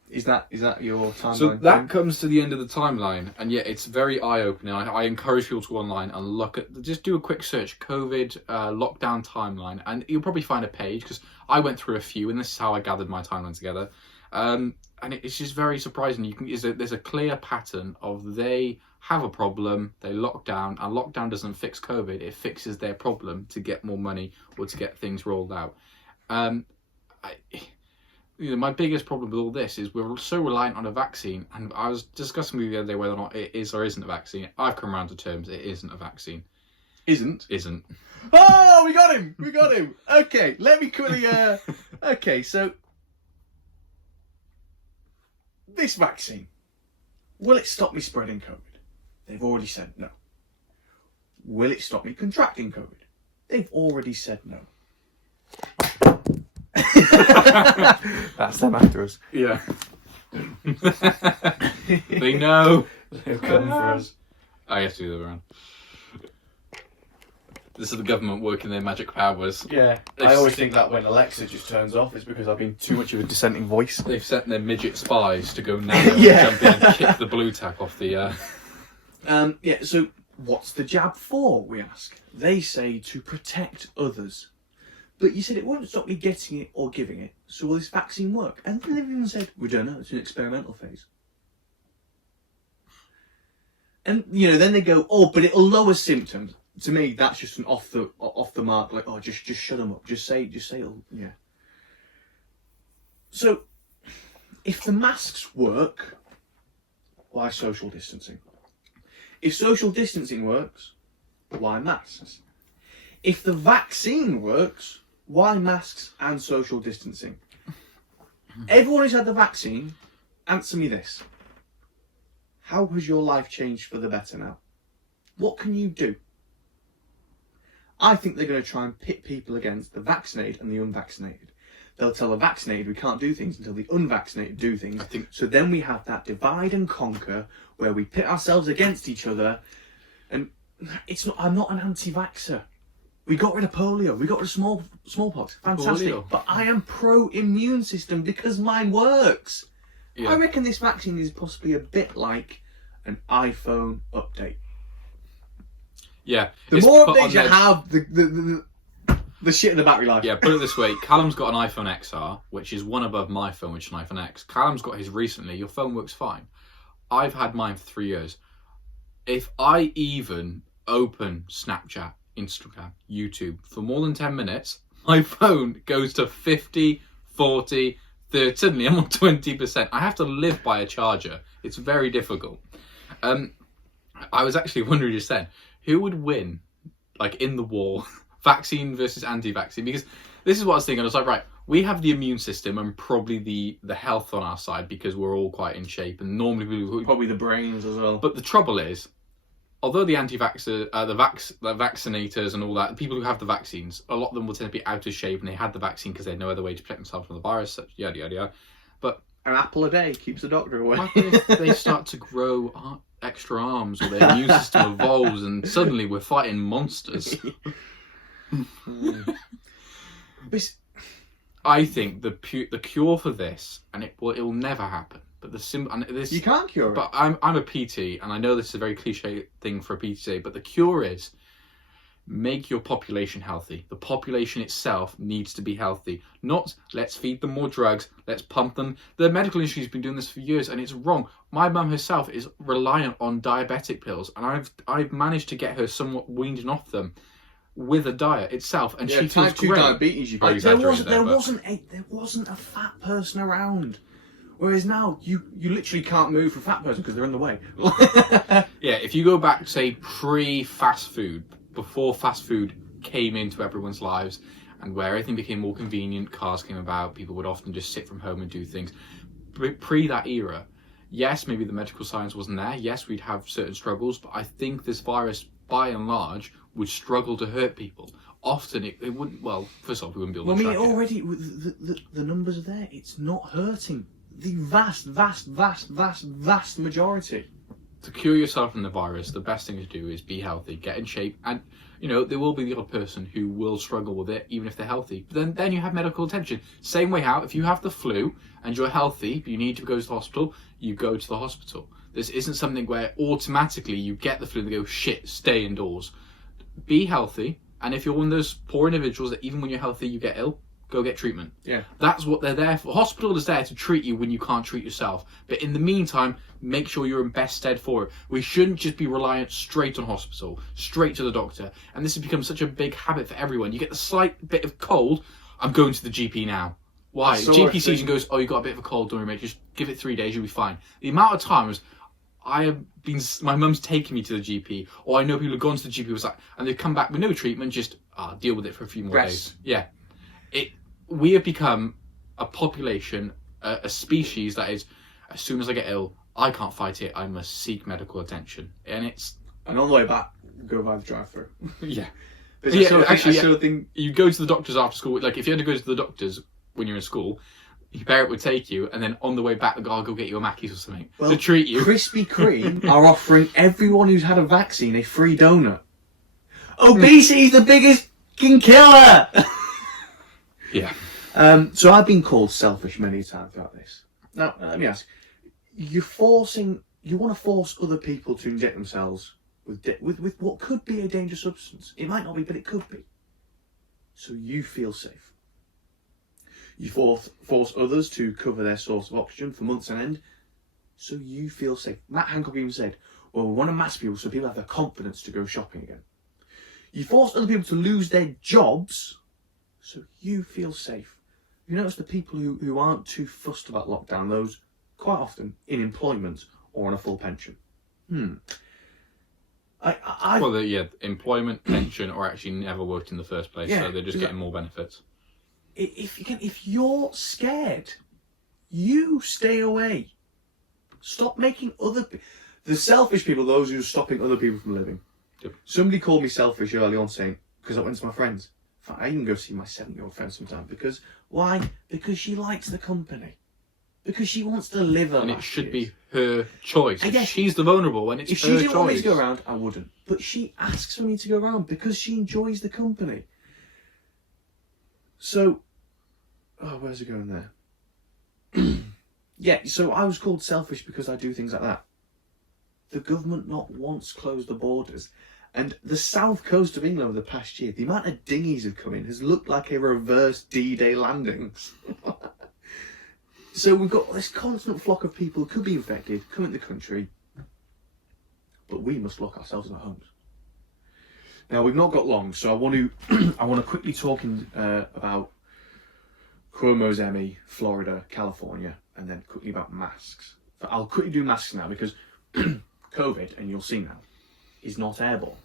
Is that your timeline? So that comes to the end of the timeline, and yeah, it's very eye-opening. I encourage people to go online and look at, just do a quick search, COVID lockdown timeline, and you'll probably find a page, because I went through a few, and this is how I gathered my timeline together. And it's just very surprising. There's a clear pattern of they have a problem, they lock down, and lockdown doesn't fix COVID, it fixes their problem to get more money or to get things rolled out. My biggest problem with all this is we're so reliant on a vaccine, and I was discussing with you the other day whether or not it is or isn't a vaccine. I've come around to terms, it isn't a vaccine. Isn't? Oh, we got him! Okay, let me quickly... Okay, so... This vaccine, will it stop me spreading COVID? They've already said no. Will it stop me contracting COVID? They've already said no. That's them after us. Yeah. They know. They've come for us. I have to do the round. This is the government working their magic powers. Yeah. I always think that when Alexa just turns off, it's because I've been too much of a dissenting voice. They've sent their midget spies to go now Yeah. and jump in and kick the blue tack off the... Yeah, so what's the jab for, we ask? They say to protect others. But you said it won't stop me getting it or giving it, so will this vaccine work? And then they've even said, we don't know, it's an experimental phase. And, then they go, oh, but it'll lower symptoms. To me, that's just an off the mark, like, oh, just shut them up. Just say it'll, yeah. So, if the masks work, why social distancing? If social distancing works, why masks? If the vaccine works, why masks and social distancing? Everyone who's had the vaccine, answer me this. How has your life changed for the better now? What can you do? I think they're going to try and pit people against the vaccinated and the unvaccinated. They'll tell the vaccinated we can't do things until the unvaccinated do things. So then we have that divide and conquer where we pit ourselves against each other. And I'm not an anti-vaxxer. We got rid of polio. We got rid of smallpox. Fantastic. Polio. But I am pro-immune system because mine works. Yeah. I reckon this vaccine is possibly a bit like an iPhone update. Yeah. The more updates you have, the shit in the battery life. Yeah, put it this way. Callum's got an iPhone XR, which is one above my phone, which is an iPhone X. Callum's got his recently. Your phone works fine. I've had mine for 3 years. If I even open Snapchat, Instagram, YouTube for more than 10 minutes, my phone goes to 50, 40, 30. Suddenly I'm on 20%. I have to live by a charger. It's very difficult. I was actually wondering just then, who would win, like in the war, vaccine versus anti-vaccine? Because this is what I was thinking. I was like, right, we have the immune system and probably the health on our side because we're all quite in shape, and normally probably the brains as well. But the trouble is, although the anti-vaxxer, the vaccinators and all that, the people who have the vaccines, a lot of them will tend to be out of shape and they had the vaccine because they had no other way to protect themselves from the virus, such yada yada yada. But an apple a day keeps the doctor away. What if they start to grow extra arms, or their immune system evolves, and suddenly we're fighting monsters? I think the cure for this, and it'll never happen. But you can't cure it. But I'm a PT, and I know this is a very cliche thing for a PT to say, but the cure is make your population healthy. The population itself needs to be healthy. Not let's feed them more drugs, let's pump them. The medical industry has been doing this for years, and it's wrong. My mum herself is reliant on diabetic pills, and I've managed to get her somewhat weaned off them with a diet itself, and she feels type 2 great. diabetes. There wasn't a fat person around. Whereas now, you literally can't move for a fat person because they're in the way. Yeah, if you go back, say, pre-fast food, before fast food came into everyone's lives, and where everything became more convenient, cars came about, people would often just sit from home and do things. Pre that era, yes, maybe the medical science wasn't there. Yes, we'd have certain struggles, but I think this virus, by and large, would struggle to hurt people. Often it wouldn't, well, first off, we wouldn't be able to track it. Already, the numbers are there. It's not hurting. The vast majority. To cure yourself from the virus, the best thing to do is be healthy, get in shape, and You know, there will be the odd person who will struggle with it, even if they're healthy. But then you have medical attention. Same way how, if you have the flu and you're healthy, but you need to go to the hospital, you go to the hospital. This isn't something where automatically you get the flu and they go, shit, stay indoors. Be healthy, and if you're one of those poor individuals that even when you're healthy you get ill, go get treatment. Yeah. That's what they're there for. Hospital is there to treat you when you can't treat yourself. But in the meantime, make sure you're in best stead for it. We shouldn't just be reliant straight on hospital, straight to the doctor. And this has become such a big habit for everyone. You get the slight bit of cold, I'm going to the GP now. Why? So GP sees and goes, oh, you got a bit of a cold, don't worry, mate. Just give it 3 days, you'll be fine. The amount of times my mum's taken me to the GP, or I know people have gone to the GP and they've come back with no treatment, just deal with it for a few more days. Yeah. We have become a population, a species that is, as soon as I get ill, I can't fight it, I must seek medical attention. And on the way back, go by the drive-through. Yeah. Actually, you go to the doctors after school. Like, if you had to go to the doctors when you're in school, your parent would take you, and then on the way back, the guy will go get you a Mackey's or something to treat you. Krispy Kreme are offering everyone who's had a vaccine a free donut. Obesity's the biggest killer! Yeah. So I've been called selfish many times throughout this. Now, let me ask. You want to force other people to inject themselves with what could be a dangerous substance. It might not be, but it could be. So you feel safe. You force others to cover their source of oxygen for months on end, so you feel safe. Matt Hancock even said, well, we want to mask people so people have the confidence to go shopping again. You force other people to lose their jobs, so you feel safe. You notice the people who aren't too fussed about lockdown, those quite often in employment or on a full pension. Employment, pension, or actually never worked in the first place, so they're just getting more benefits. If you're scared, you stay away. Stop making the selfish people, those who are stopping other people from living. Yep. Somebody called me selfish early on, saying, because I went to my friends. I even go see my 7-year-old friend sometimes. Because why? Because she likes the company. Because she wants to live her life. And it should be her choice. She's the vulnerable, and it's her choice. If she didn't want me to go around, I wouldn't. But she asks for me to go around because she enjoys the company. So, where's it going there? Yeah, so I was called selfish because I do things like that. The government not once closed the borders. And the south coast of England over the past year, the amount of dinghies have come in has looked like a reverse D-Day landings. So we've got this constant flock of people who could be infected, come into the country, but we must lock ourselves in our homes. Now, we've not got long, so I want to quickly talk about Cuomo's Emmy, Florida, California, and then quickly about masks. I'll quickly do masks now because COVID, and you'll see now, is not airborne.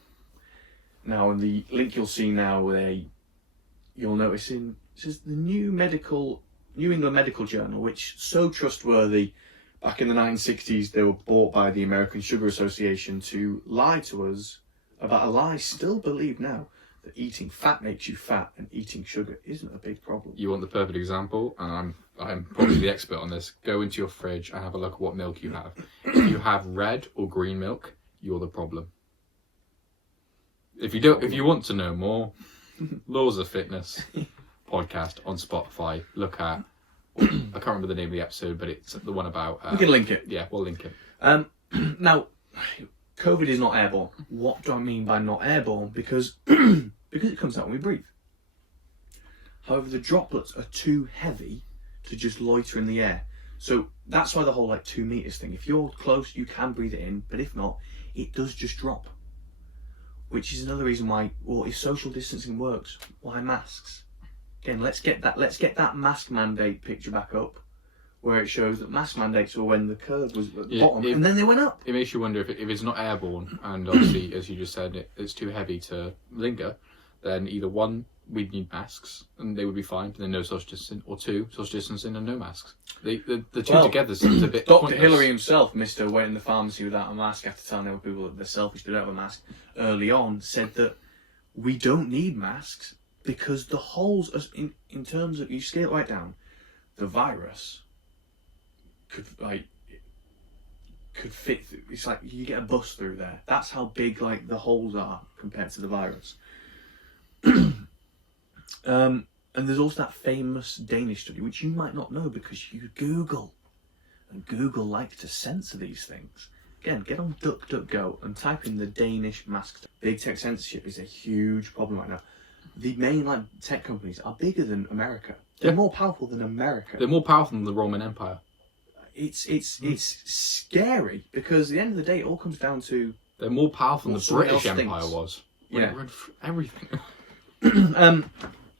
Now, in the link you'll see now, you'll notice it says the New England Medical Journal, which so trustworthy. Back in the 1960s, they were bought by the American Sugar Association to lie to us about a lie still believed now, that eating fat makes you fat and eating sugar isn't a big problem. You want the perfect example, and I'm probably the expert on this. Go into your fridge and have a look at what milk you have. If you have red or green milk, you're the problem. If you want to know more, Laws of Fitness podcast on Spotify. Look at, I can't remember the name of the episode, but it's the one about. We can link it. Yeah, we'll link it. Now, COVID is not airborne. What do I mean by not airborne? Because it comes out when we breathe. However, the droplets are too heavy to just loiter in the air. So that's why the whole 2 meters thing. If you're close, you can breathe it in, but if not, it does just drop. Which is another reason why, if social distancing works, why masks? Again, let's get that mask mandate picture back up, where it shows that mask mandates were when the curve was at the bottom, and then they went up. It makes you wonder if it's not airborne, and obviously, as you just said, it's too heavy to linger, then either one, we'd need masks, and they would be fine, but then no social distancing, or two, social distancing and no masks. The two together seems a bit Dr. pointless. Hillary himself, Mr. Wait in the pharmacy without a mask after telling other people that they're selfish, they don't have a mask, early on, said that we don't need masks because the holes, in terms of, you scale it right down, the virus could fit through. It's like you get a bus through there. That's how big the holes are compared to the virus. And there's also that famous Danish study, which you might not know because you Google. And Google likes to censor these things. Again, get on DuckDuckGo and type in the Danish mask. Big tech censorship is a huge problem right now. The main tech companies are bigger than America. They're more powerful than America. They're more powerful than the Roman Empire. It's scary because at the end of the day, it all comes down to they're more powerful than the British Empire was. Yeah, everything.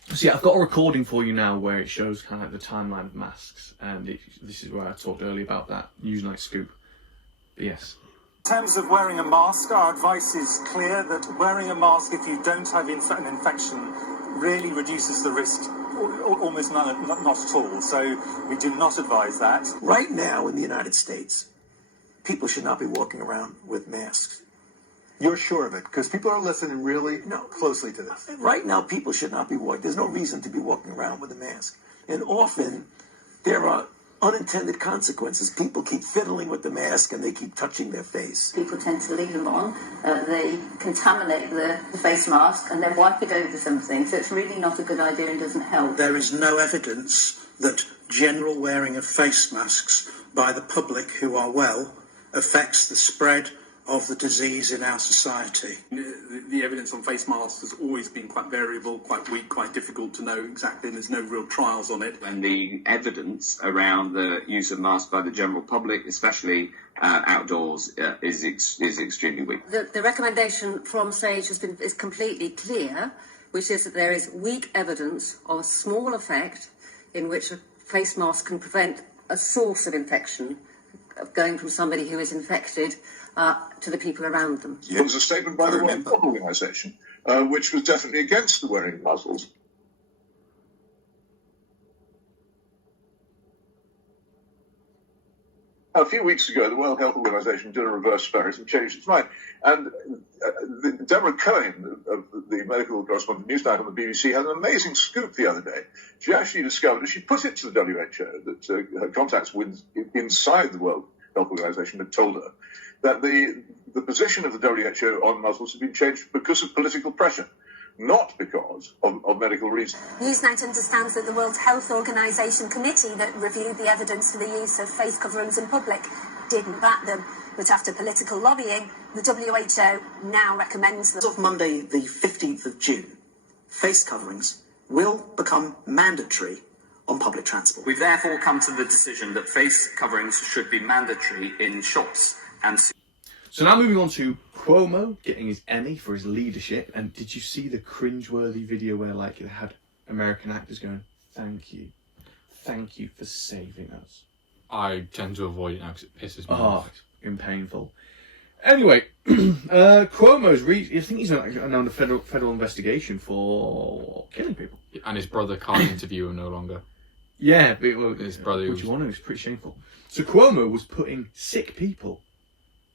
So yeah, I've got a recording for you now where it shows kind of the timeline of masks, and this is where I talked earlier about that Newsnight scoop. But yes. In terms of wearing a mask, our advice is clear that wearing a mask if you don't have an infection really reduces the risk, almost not at all. So we do not advise that. Right now in the United States, people should not be walking around with masks. You're sure of it? Because people are listening really closely to this. Right now, people should not be walking. There's no reason to be walking around with a mask. And often, there are unintended consequences. People keep fiddling with the mask and they keep touching their face. People tend to leave them on. They contaminate the face mask and then wipe it over something. So it's really not a good idea and doesn't help. There is no evidence that general wearing of face masks by the public who are well affects the spread of the disease in our society. The evidence on face masks has always been quite variable, quite weak, quite difficult to know exactly, and there's no real trials on it. And the evidence around the use of masks by the general public, especially outdoors, is extremely weak. The recommendation from SAGE is completely clear, which is that there is weak evidence of a small effect in which a face mask can prevent a source of infection going from somebody who is infected to the people around them. There was a statement by the World Health Organization, which was definitely against the wearing of muzzles. A few weeks ago, the World Health Organization did a reverse ferret and changed its mind. And Deborah Cohen, of the medical correspondent Newsnight on the BBC, had an amazing scoop the other day. She actually discovered, she put it to the WHO, that her contacts inside the World Health Organization had told her that the position of the WHO on muzzles had been changed because of political pressure, not because of medical reasons. Newsnight understands that the World Health Organization committee that reviewed the evidence for the use of face coverings in public didn't back them. But after political lobbying, the WHO now recommends them. As of Monday, the 15th of June, face coverings will become mandatory on public transport. We've therefore come to the decision that face coverings should be mandatory in shops and... So now moving on to Cuomo getting his Emmy for his leadership. And did you see the cringeworthy video where it had American actors going, thank you for saving us? I tend to avoid it now because it pisses me off. And painful. Anyway, Cuomo's I think he's under federal investigation for killing people. And his brother can't interview him no longer. Yeah, his brother. Which one? It was pretty shameful. So Cuomo was putting sick people.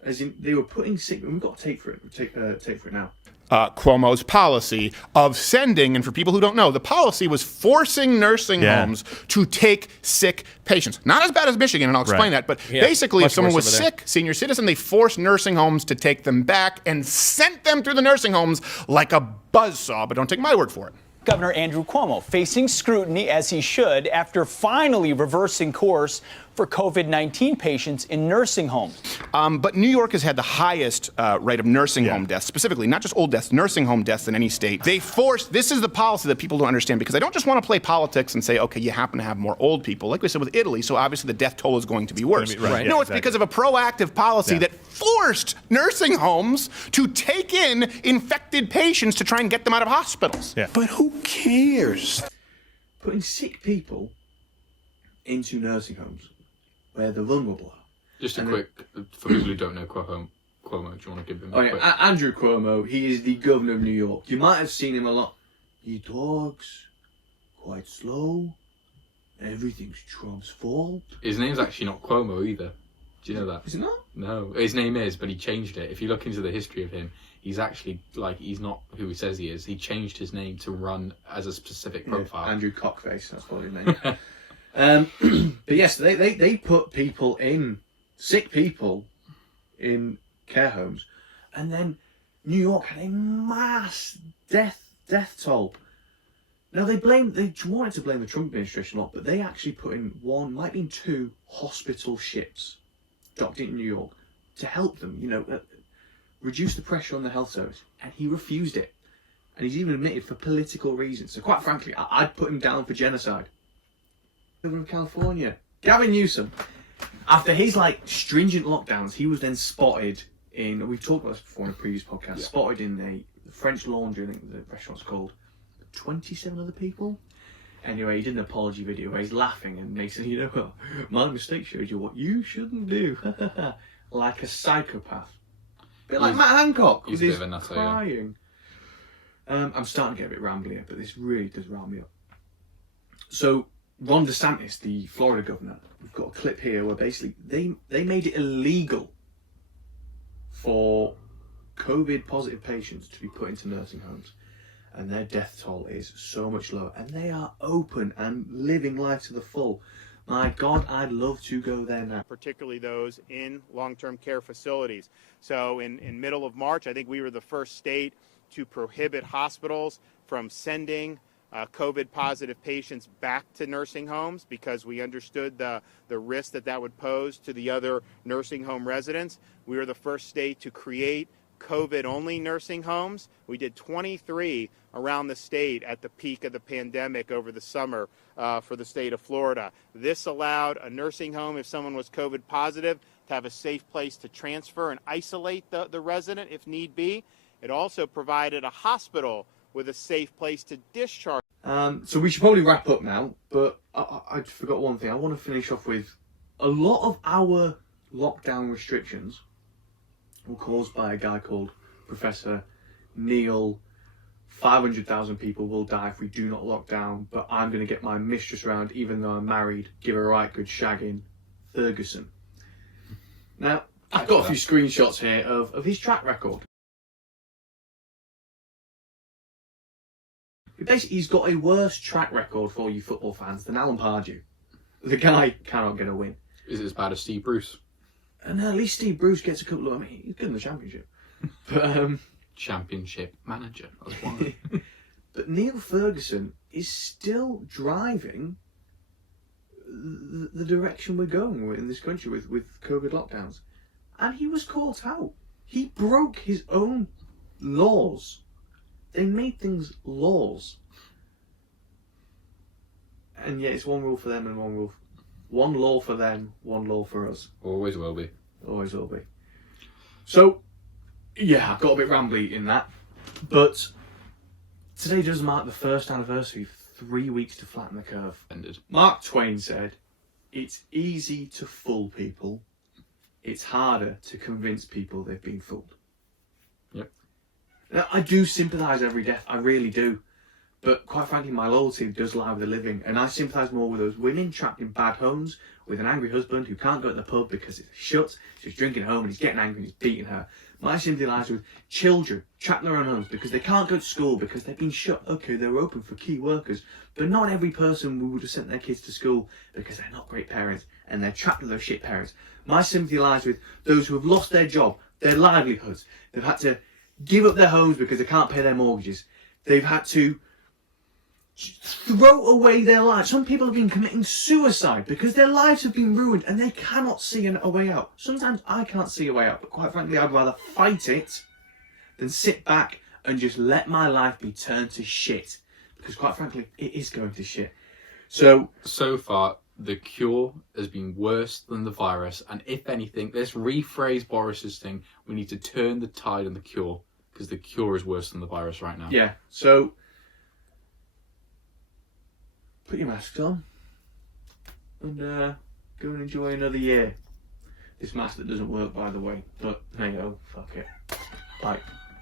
As in, they were putting sick... We've got to tape for it. Tape for it now. Cuomo's policy of sending, and for people who don't know, the policy was forcing nursing homes to take sick patients. Not as bad as Michigan, and I'll explain that, but basically if someone was sick, senior citizen, they forced nursing homes to take them back and sent them through the nursing homes like a buzzsaw, but don't take my word for it. Governor Andrew Cuomo facing scrutiny, as he should, after finally reversing course for COVID-19 patients in nursing homes. But New York has had the highest rate of nursing home deaths, specifically, not just old deaths, nursing home deaths in any state. This is the policy that people don't understand, because I don't just want to play politics and say, okay, you happen to have more old people, like we said with Italy, so obviously the death toll is going to be worse. It's because of a proactive policy that forced nursing homes to take in infected patients to try and get them out of hospitals. But who cares? Putting sick people into nursing homes where the vulnerable are. Just a quick, for people who don't know Cuomo, do you want to give them a quick... Andrew Cuomo, he is the governor of New York. You might have seen him a lot. He talks quite slow. Everything's Trump's fault. His name's actually not Cuomo either. Do you know that? Is it not? No, his name is, but he changed it. If you look into the history of him, he's actually, he's not who he says he is. He changed his name to run as a specific profile. Andrew Cockface, that's what his name is. But yes, they put people in, sick people, in care homes. And then New York had a mass death death toll. Now they wanted to blame the Trump administration a lot, but they actually put in one, might be 2 hospital ships docked in New York to help them, reduce the pressure on the health service, and he refused it. And he's even admitted for political reasons. So quite frankly, I'd put him down for genocide. Governor of California, Gavin Newsom, after his stringent lockdowns, he was then spotted in, we've talked about this before in a previous podcast, spotted in the French Laundry, I think the restaurant's called, 27 other people. Anyway, he did an apology video where he's laughing and they said, my mistake showed you what you shouldn't do. Like a psychopath. A bit like Matt Hancock with his crying. I'm starting to get a bit rambly here, but this really does rile me up. So, Ron DeSantis, the Florida governor, we've got a clip here where basically they made it illegal for COVID positive patients to be put into nursing homes. And their death toll is so much lower. And they are open and living life to the full. My God, I'd love to go there now. Particularly those in long-term care facilities. So in middle of March, I think we were the first state to prohibit hospitals from sending COVID-positive patients back to nursing homes because we understood the risk that would pose to the other nursing home residents. We were the first state to create COVID-only nursing homes. We did 23 around the state at the peak of the pandemic over the summer for the state of Florida. This allowed a nursing home, if someone was COVID positive, to have a safe place to transfer and isolate the resident if need be. It also provided a hospital with a safe place to discharge. So we should probably wrap up now, but I forgot one thing. I want to finish off with a lot of our lockdown restrictions were caused by a guy called Professor Neil. 500,000 people will die if we do not lock down, but I'm going to get my mistress around even though I'm married, give her a right good shagging, Ferguson. Now, I've got a few screenshots here of his track record. Basically, he's got a worse track record for you football fans than Alan Pardew. The guy cannot get a win. Is it as bad as Steve Bruce? And at least Steve Bruce gets a couple of... he's good in the Championship. But, Championship manager. That's one. But Neil Ferguson is still driving the direction we're going in this country with COVID lockdowns. And he was caught out. He broke his own laws. They made things laws. And yet it's one rule for them and one law for them, one law for us. Always will be. Always will be. So, yeah, I've got a bit rambly in that. But today does mark the first anniversary of 3 weeks to flatten the curve. Ended. Mark Twain said, "It's easy to fool people. It's harder to convince people they've been fooled." Yep. Now, I do sympathise every death, I really do. But quite frankly, my loyalty does lie with the living, and I sympathise more with those women trapped in bad homes with an angry husband who can't go to the pub because it's shut, so he's drinking home and he's getting angry and he's beating her. My sympathy lies with children trapped in their own homes because they can't go to school because they've been shut. Okay, they're open for key workers, but not every person would have sent their kids to school because they're not great parents and they're trapped with those shit parents. My sympathy lies with those who have lost their job, their livelihoods. They've had to give up their homes because they can't pay their mortgages. They've had to throw away their lives. Some people have been committing suicide because their lives have been ruined and they cannot see a way out. Sometimes I can't see a way out, but quite frankly, I'd rather fight it than sit back and just let my life be turned to shit. Because quite frankly, it is going to shit. So far, the cure has been worse than the virus. And if anything, let's rephrase Boris's thing. We need to turn the tide on the cure because the cure is worse than the virus right now. Yeah, so put your masks on and go and enjoy another year. This mask that doesn't work, by the way, but hey ho, fuck it. Bye.